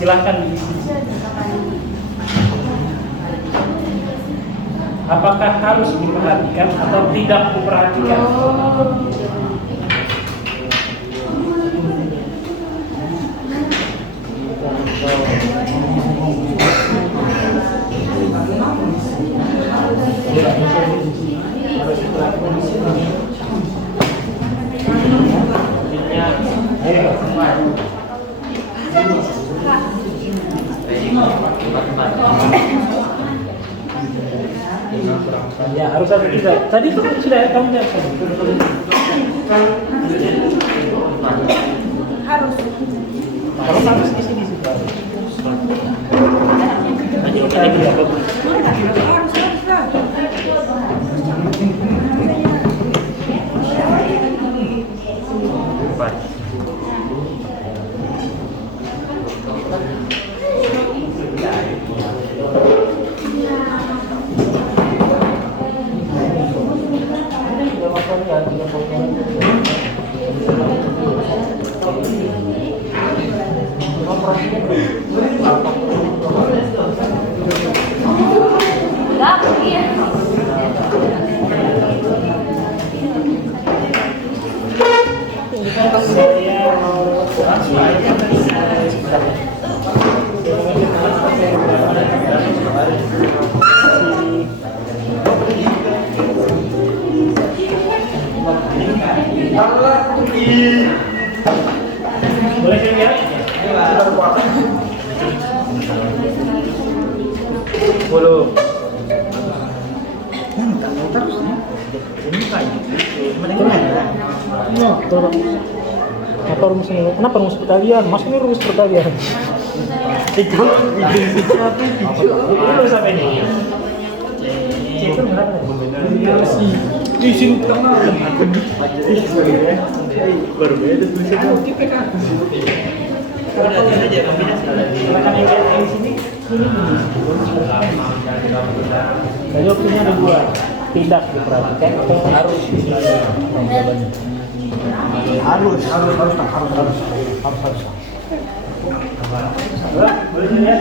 Silahkan diisi. Apakah harus diperhatikan atau tidak diperhatikan? Ya, harus ada tiga. Tadi itu sudah kamu jawab. Harus harus di sini juga. Boleh saya lihat? Boleh. Kenapa rumus perkalian? Mas ini rumus perkalian. Itu rumus apa ini? Itu berapa? Di sini tengah. Berbeda tulisannya. Di sini. Jadi opsinya ada dua, tidak diperhatikan atau harus. Harus. Boleh lihat?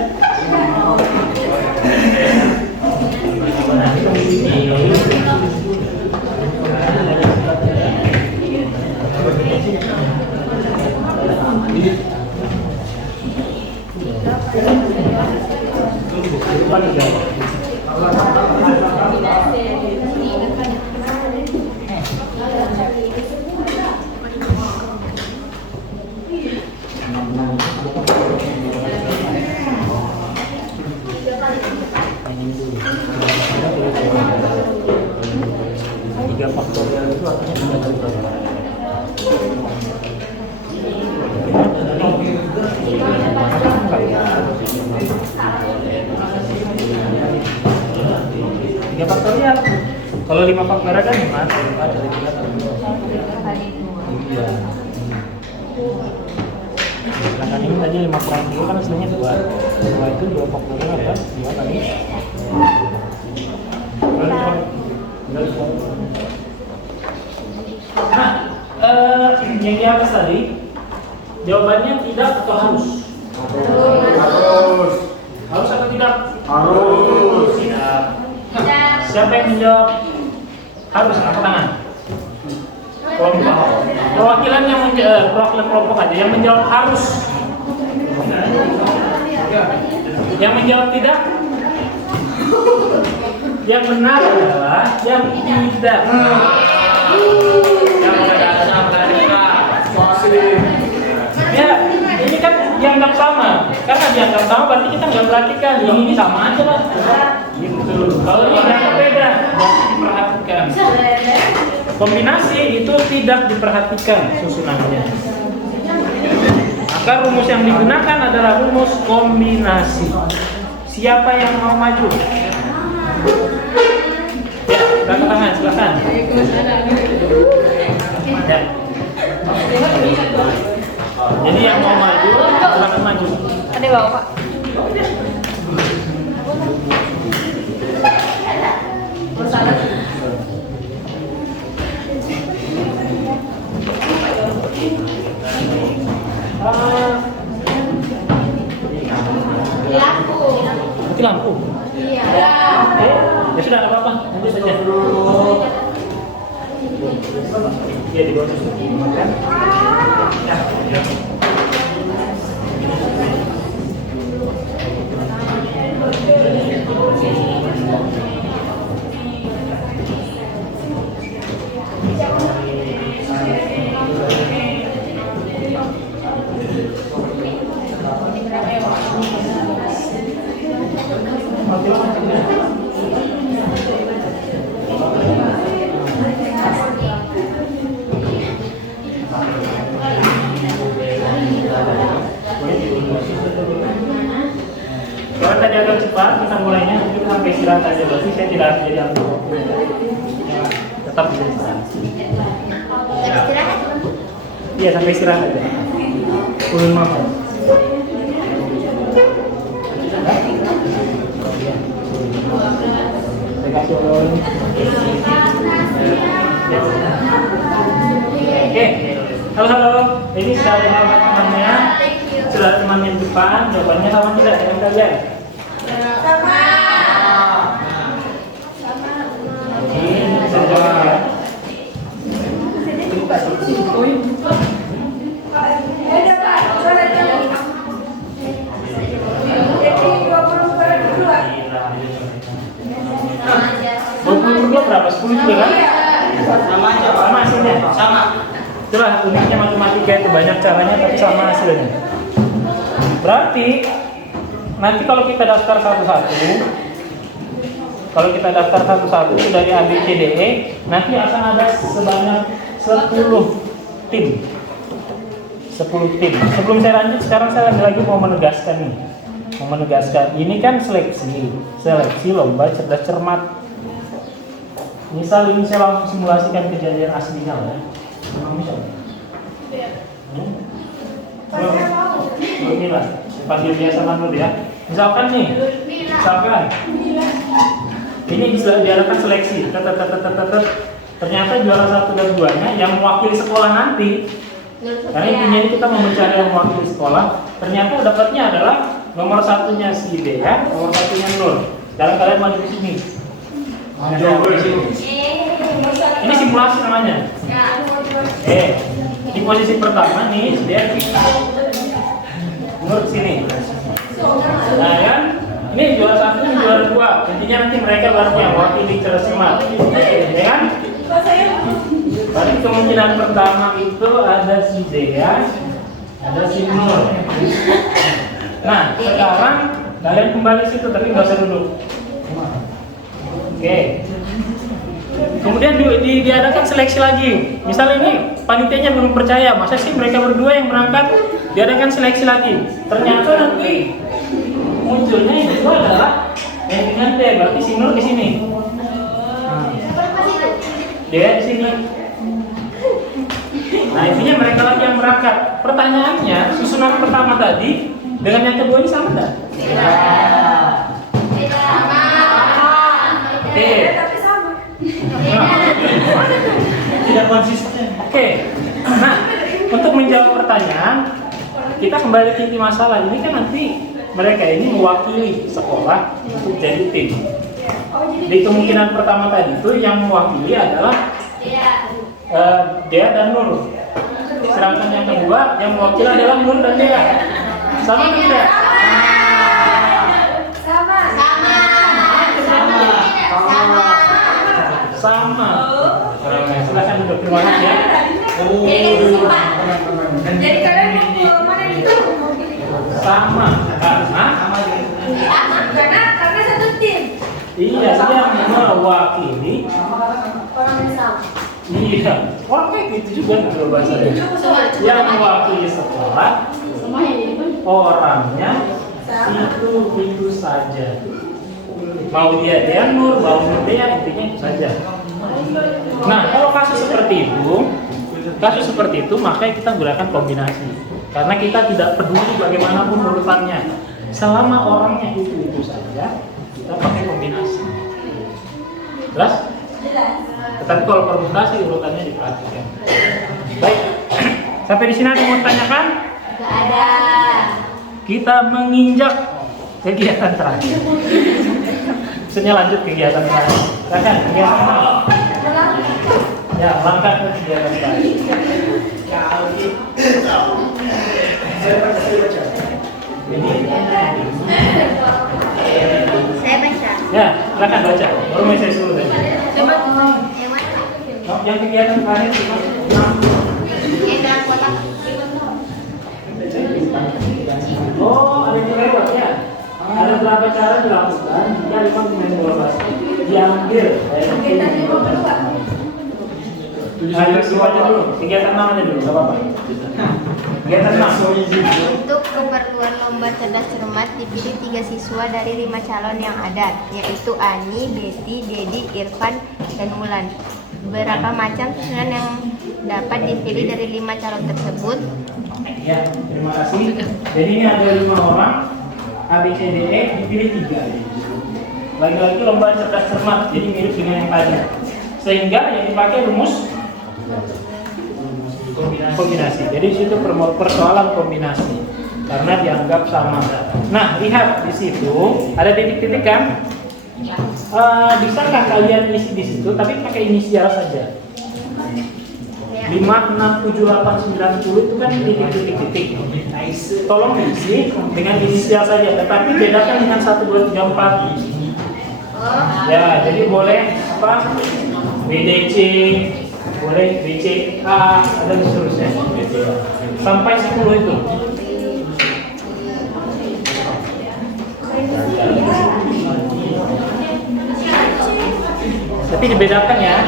Tiga faktorial itu artinya tiga kali berapa? Tiga faktorial. Kalau 5 faktorial kan gimana? Ada 3 iya. Sedangkan ini tadi 5 kurang 3 kan hasilnya 2. 2 itu 2 faktorial apa? 2 kali. Nah, yang di atas tadi jawabannya tidak atau harus? Harus atau tidak? Harus. Tidak. Siapa yang menjawab harus? Angkat tangan. Kelompok. Perwakilan yang perwakilan kelompok aja yang menjawab harus. Yang menjawab tidak? Yang benar adalah yang tidak. Ya, ini kan dianggap sama. Karena dianggap sama berarti kita nggak perhatikan. Ini sama aja lah. Gitu. Kalau ini dianggap beda, berarti diperhatikan. Kombinasi itu tidak diperhatikan susunannya. Maka rumus yang digunakan adalah rumus kombinasi. Siapa yang mau maju? Ya, angkat tangan, silakan. Ya. Jadi yang mau maju, silakan maju. Ada bawa Pak. Mati lampu. Iya. Ya sudah, nggak apa-apa. Lanjut saja. Ya, di bawah susu. Ya. Kalau tadi agak cepat, kita mulainya kita sampai istirahat aja. Berarti saya tidak jadi ambil waktu. Tetap bisa istirahat. Iya, sampai istirahat aja. 10 menit. Saya kasih oleh. Oke, halo. Ini saya awal temannya. Sudah temannya di depan, jawabannya sama tidak dengan kalian? Sama. Ini bisa jawab ya. Ada Pak, suaranya. Jadi 20 per 2. 20 berapa? 10 juga kan? Sama aja. Sama hasilnya? Sama. Itulah uniknya matematika itu, banyak caranya tapi sama hasilnya. Berarti nanti kalau kita daftar satu-satu, itu dari A, B, C, D, E, nanti akan ada sebanyak 10 tim. 10 tim. Sebelum saya lanjut, sekarang saya lagi mau menegaskan nih. Ini kan seleksi lomba cerdas cermat. Misal ini saya langsung simulasikan kejadian aslinya lah ya. Mila, panggil dia sama dulu ya. Misalkan nih, ini bisa diadakan seleksi. Ternyata juara 1 dan 2-nya yang mewakili sekolah nanti. Karena intinya ini kita mau mencari yang mewakili sekolah. Ternyata dapatnya adalah nomor 1-nya si Dea, nomor 1-nya Nur. Sekarang kalian maju ke sini. Ini simulasi namanya. Di posisi pertama nih, dia Nur sini. Nah kan, ini juara 1, ini juara 2. Intinya nanti mereka berarti yang mewakili cerdas cermat, ya kan? Berarti kemungkinan pertama itu ada si Zea, ada si Nur. Nah, sekarang kalian kembali situ, tapi nggak usah duduk. Oke. Kemudian diadakan seleksi lagi. Misal ini panitianya belum percaya, masa sih mereka berdua yang berangkat? Diadakan seleksi lagi. Ternyata nanti munculnya itu adalah yang dengan D, berarti si Nur di sini. Dia di sini. Nah, intinya mereka lagi yang berangkat. Pertanyaannya, susunan pertama tadi dengan yang kedua ini sama enggak? Oke. Tidak konsisten. Oke. Nah, untuk menjawab pertanyaan, kita kembali ke inti masalah. Ini kan nanti mereka ini mewakili sekolah untuk jadi tim. Di kemungkinan pertama tadi itu yang mewakili adalah Dea dan Nur. Sedangkan yang kedua yang mewakili adalah Nur dan Dea. Sama tidak? Terima kasih ya. Jadi kalian mau ke mana nih? Mau pilih? Sama Karena satu tim. iya dia mewakili. Orang yang sama. Iya, orang kayak gitu juga kalau bahasanya. Yang mewakili sekolah, orangnya itu saja. Mau dia Nur, mau dia intinya itu saja. Nah, kalau kasus seperti itu, maka kita gunakan kombinasi. Karena kita tidak peduli bagaimanapun urutannya. Selama orangnya itu saja, kita pakai kombinasi. Jelas? Tetapi kalau permutasi urutannya diperhatikan. Baik, sampai di sini ada yang mau tanyakan? Gak ada. Kita menginjak kegiatan terakhir. Maksudnya lanjut kegiatan terakhir. Silakan kegiatan terakhir. Ya, langkah ke kegiatan terakhir. Saya baca. Ya, silakan baca. Baru saya suruh tadi. Oh, yang kegiatan terakhir cuma 6. Oh, ada yang lewat ya. Ada beberapa cara dilakukan jika 5 dengan 12 diambil. Ayo semuanya dulu. Kegiatan 6 aja dulu, nggak apa-apa. Kegiatan 6. Untuk keperluan lomba cerdas cermat dipilih 3 siswa dari 5 calon yang ada, yaitu Ani, Betty, Dedi, Irfan, dan Wulan. Beberapa macam susunan yang dapat dipilih dari 5 calon tersebut. Ya, terima kasih. Jadi ini ada 5 orang, A, B, C, D, E, dipilih 3. Lagi-lagi lomba cerdas cermat, jadi mirip dengan yang tadi. Sehingga yang dipakai rumus kombinasi. Jadi di situ persoalan kombinasi karena dianggap sama. Nah, lihat di situ ada titik-titik kan? Bisakah kalian isi di situ tapi pakai inisial saja? 5, 6, 7, 8, 9, 10 itu kan titik-titik. Tolong diisi dengan inisial saja, tetapi bedakan dengan 1, 2, 3, 4. Ya, jadi boleh apa? BDC, boleh BCA, ada seterusnya. Sampai 10 itu. Tapi dibedakan ya.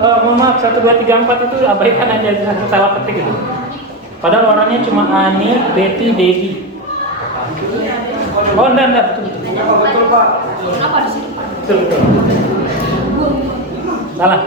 Mohon maaf, 1, 2, 3, 4 itu abaikan aja, salah ketik itu. Padahal orangnya cuma Ani, Betty, Dedi. Oh, enggak, betul Pak. Kenapa di situ? Betul. Salah.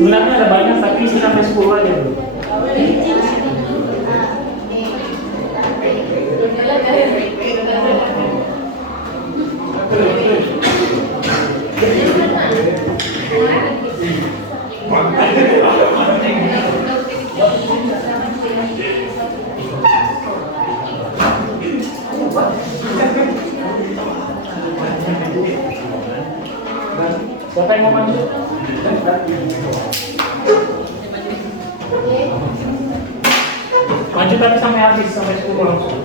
Sebenarnya ada banyak tapi isi sampai 10 aja dulu. Siapa yang mau maju? Maju tapi sampai habis, sampai 10 langsung.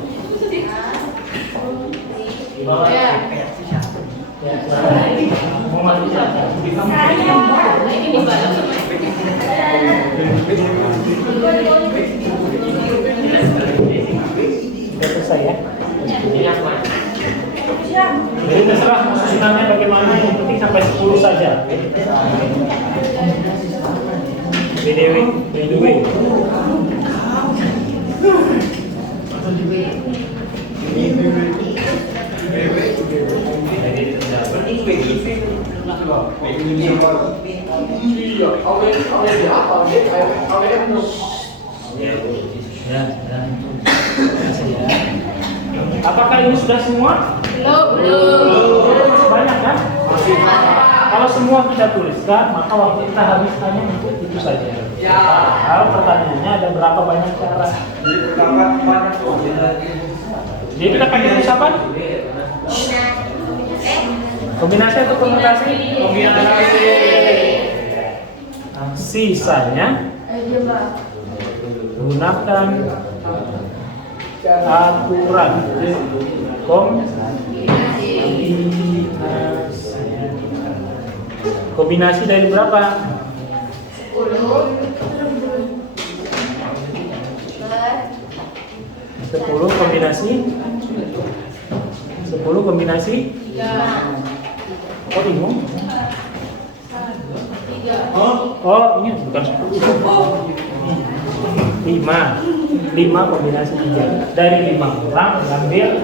Ya, mau maju siapa? Sudah selesai ya? Jadi terserah susunannya bagaimana, yang penting sampai 10 saja. BDW. Apakah ini sudah semua? Belum. Banyak kan? Kalau semua kita tuliskan, maka waktu kita habis hanya untuk itu saja. Ya. Kalau pertanyaannya ada berapa banyak cara? Jadi kita pakai tulis apa? Kombinasi atau kombinasi? Kombinasi. Nah, sisanya gunakan aturan kombinasi dari berapa? 10 kombinasi 10 kombinasi oh bingung oh ini bukan 10 5 kombinasi 3 dari 5 orang mengambil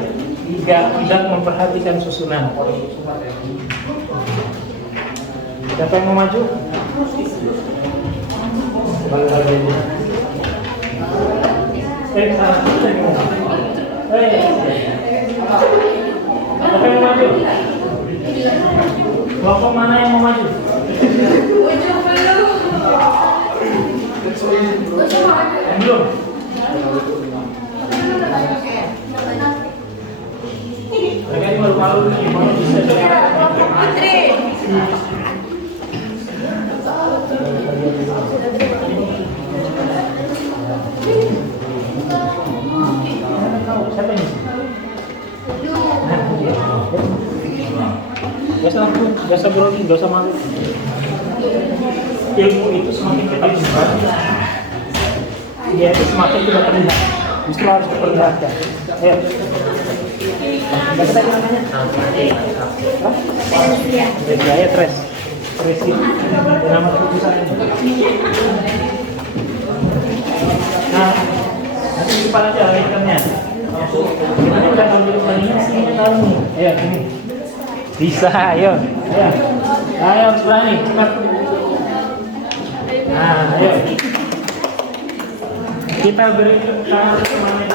3 tidak memperhatikan susunan. Siapa yang mau maju? Siapa yang mau maju? Kelompok mana yang mau maju? Belum. Mereka ini malu-malu nih, mau bisa Putri. Siapa ini? Gak usah grogi, gak usah malu. Ilmu itu semakin kita jumpa, dia itu semakin tidak terlihat. Justru harus diperlihatkan. Ayo. Gak kita namanya? Ya, Tres. Resi. Nama keputusan ini. Nah, nanti cepat aja ikannya. Kita udah ambil palingnya sini tahu nih. Ayo, ini. Bisa, ayo. Ya. Ayo, harus berani, cepat. Nah, ayo. Kita beri tepuk tangan semuanya.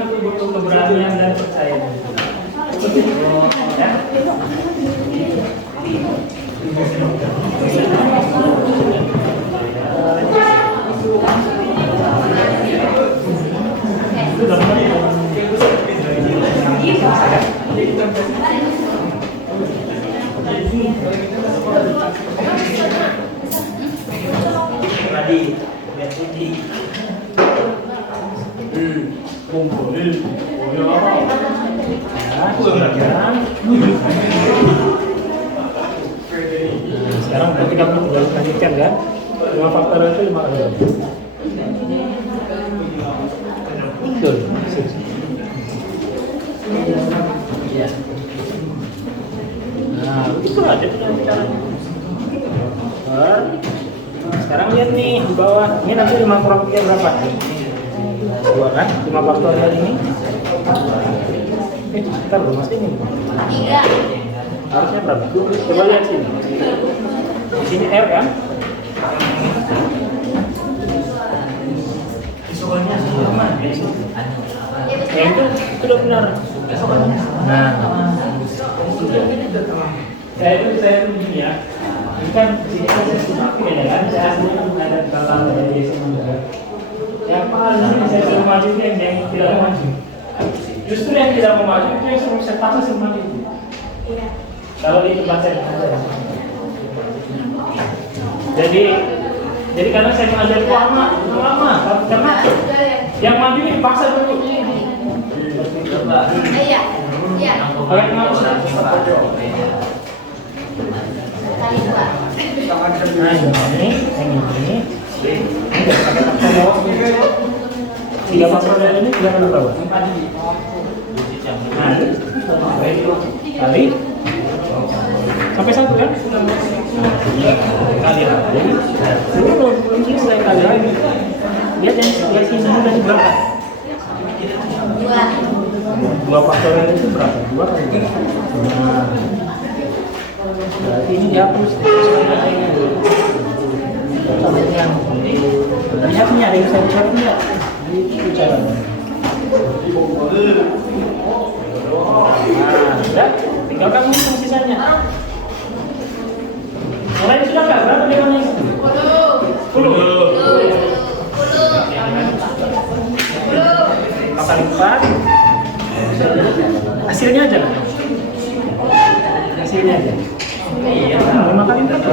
Itu butuh keberanian dan percaya diri. Ya. Sekarang berarti kamu tinggal lanjutkan kan? 5 faktor itu 5 kali. Betul. Nah, itu aja caranya. Sekarang lihat nih di bawah. Ini nanti 5 kurang 3 berapa? 2 kan? 5 faktorial ini. Sebentar belum masih ini. 3. Harusnya berapa? Coba lihat sini. Di sini R kan? Soalnya sama. Ya itu sudah benar. Nah, saya itu begini ya. Ini kan sini saya sudah ya kan? Saya aslinya ada kata dari semua. Yang paling saya suruh maju itu yang tidak mau maju. Justru yang tidak mau maju itu yang suruh saya paksa suruh maju. Kalau di tempat saya ada. Jadi karena saya mengajar itu lama, karena yang maju ini dipaksa dulu. Iya. Iya. Kayak mau Kali 2. Nah ini, tiga faktorial ini tidak ada berapa? Nah, kali sampai 1 kan? Kali lagi. Ini belum selesai kali lagi. Lihat yang sebelah sini dari berapa? 2 faktorial itu berapa? 2 kali. Nah, berarti ini dihapus. Sampai yang lihat nih ada yang saya cari nggak? Itu caranya. Sudah, tinggal kamu hitung sisanya. Mulai sudah nggak? Berapa nilainya? 10. Kali 4. Hasilnya aja. Hasilnya aja. Iya, 5 kali 4.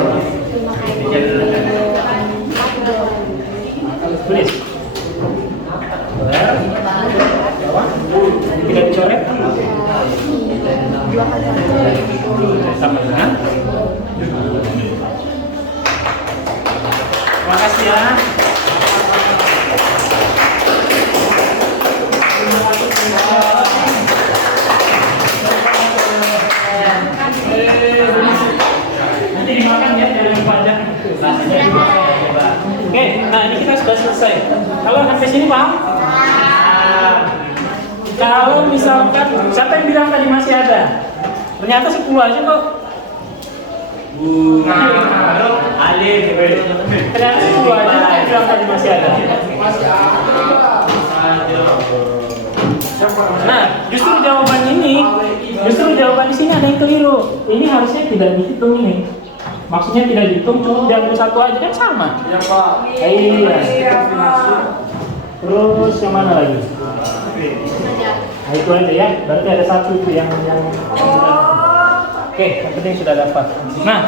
Tulis. Tidak dicoret. Sama dengan. Terima kasih ya. Nanti dimakan ya, jangan lupa aja. Oke, nah ini kita sudah selesai. Kalau sampai sini paham? Kalau misalkan siapa yang bilang tadi masih ada? Ternyata 10 aja kok. Alif. Ternyata 10 aja yang bilang tadi masih ada. Nah, justru jawaban di sini ada yang keliru. Ini harusnya tidak dihitung ini. Maksudnya tidak dihitung, cuma diambil satu aja kan sama. Iya Pak. Iya. Terus yang mana lagi? Nah, itu aja ya. Berarti ada satu itu yang. Oke, yang penting sudah dapat. Nah,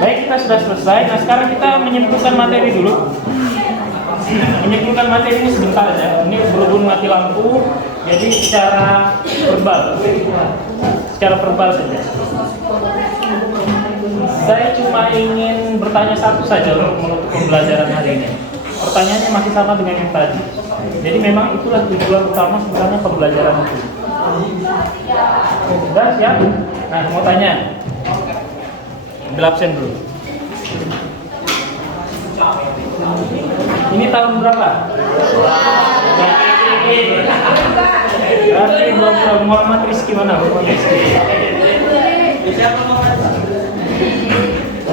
baik, kita sudah selesai. Nah, sekarang kita menyimpulkan materi dulu. Menyimpulkan materi ini sebentar aja. Ini berhubung mati lampu, jadi secara verbal saja. Saya cuma ingin bertanya satu saja untuk pembelajaran hari ini. Pertanyaannya masih sama dengan yang tadi. Jadi memang itulah tujuan utama sebenarnya pembelajaran itu. Sudah siap? Nah, mau tanya. Ambil absen dulu. Ini tahun berapa? Berarti Muhammad Rizky mana? Muhammad Rizky.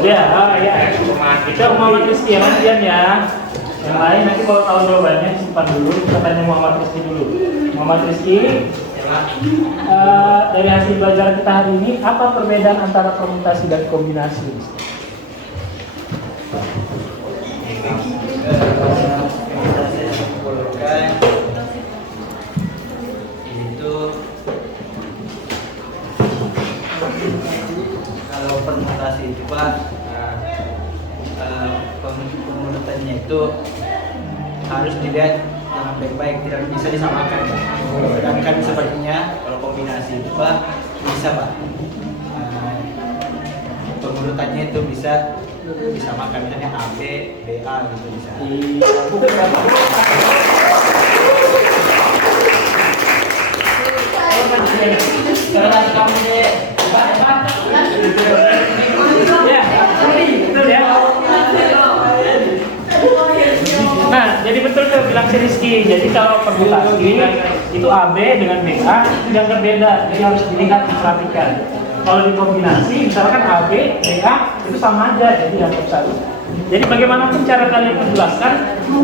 Ya, ya. Kita Muhammad Rizky yang latihan ya. Yang lain nanti kalau tahu jawabannya simpan dulu. Kita tanya Muhammad Rizky dulu. Muhammad Rizky, dari hasil belajar kita hari ini, apa perbedaan antara permutasi dan kombinasi? Itu kalau permutasi itu Pak, pemutusannya itu harus dilihat dengan baik-baik, tidak bisa disamakan Pak. Sedangkan sebaliknya kalau kombinasi itu Pak bisa Pak, pemutusannya itu bisa disamakan, misalnya AB, BA gitu bisa. Nah, jadi betul tuh bilang si Rizky. Jadi kalau permutasi itu AB dengan BA itu dianggap beda, jadi harus dilihat, diperhatikan. Kalau dikombinasi, misalkan AB, BA itu sama aja, jadi dianggap satu. Jadi bagaimanapun cara kalian menjelaskan,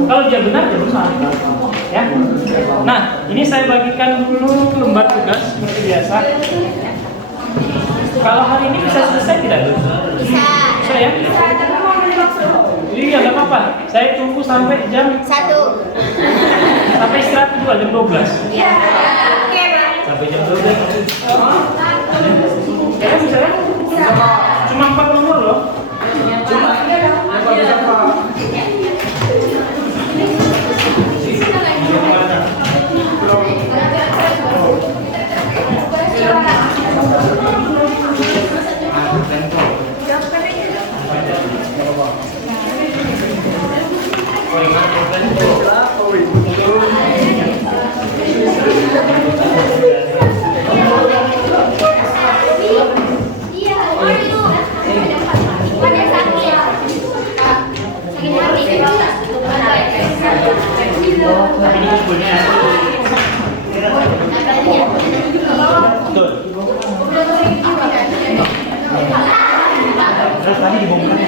kalau dia benar, dia benar. Ya. Nah, ini saya bagikan dulu lembar tugas seperti biasa. Kalau hari ini bisa selesai tidak? Bisa ya? Iya, nggak apa-apa. Saya tunggu sampai jam 1. sampai istirahat juga jam 12. Iya. Oke, Pak. Sampai jam 12. Ya, bisa ya? Cuma 4 nomor loh. Terus tadi dibongkar.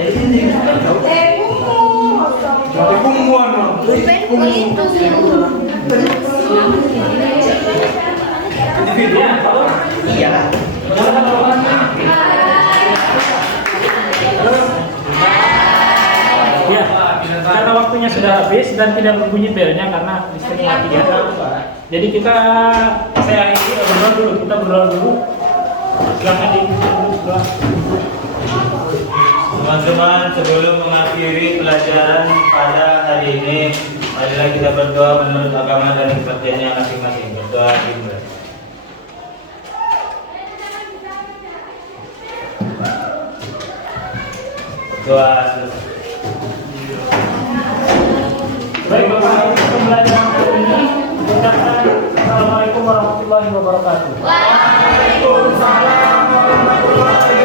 Jadi ini iya lah. Ya, karena waktunya sudah habis dan tidak berbunyi belnya karena listrik mati ya. Jadi saya ini kita berdoa dulu. Silakan diikuti dulu doa. Teman-teman, sebelum mengakhiri pelajaran pada hari ini, marilah kita berdoa menurut agama dan kepercayaannya masing-masing. Berdoa dimulai. Doa selesai. Baik Bapak, pembelajaran hari ini ucapkan Assalamualaikum warahmatullahi wabarakatuh. Waalaikumsalam warahmatullahi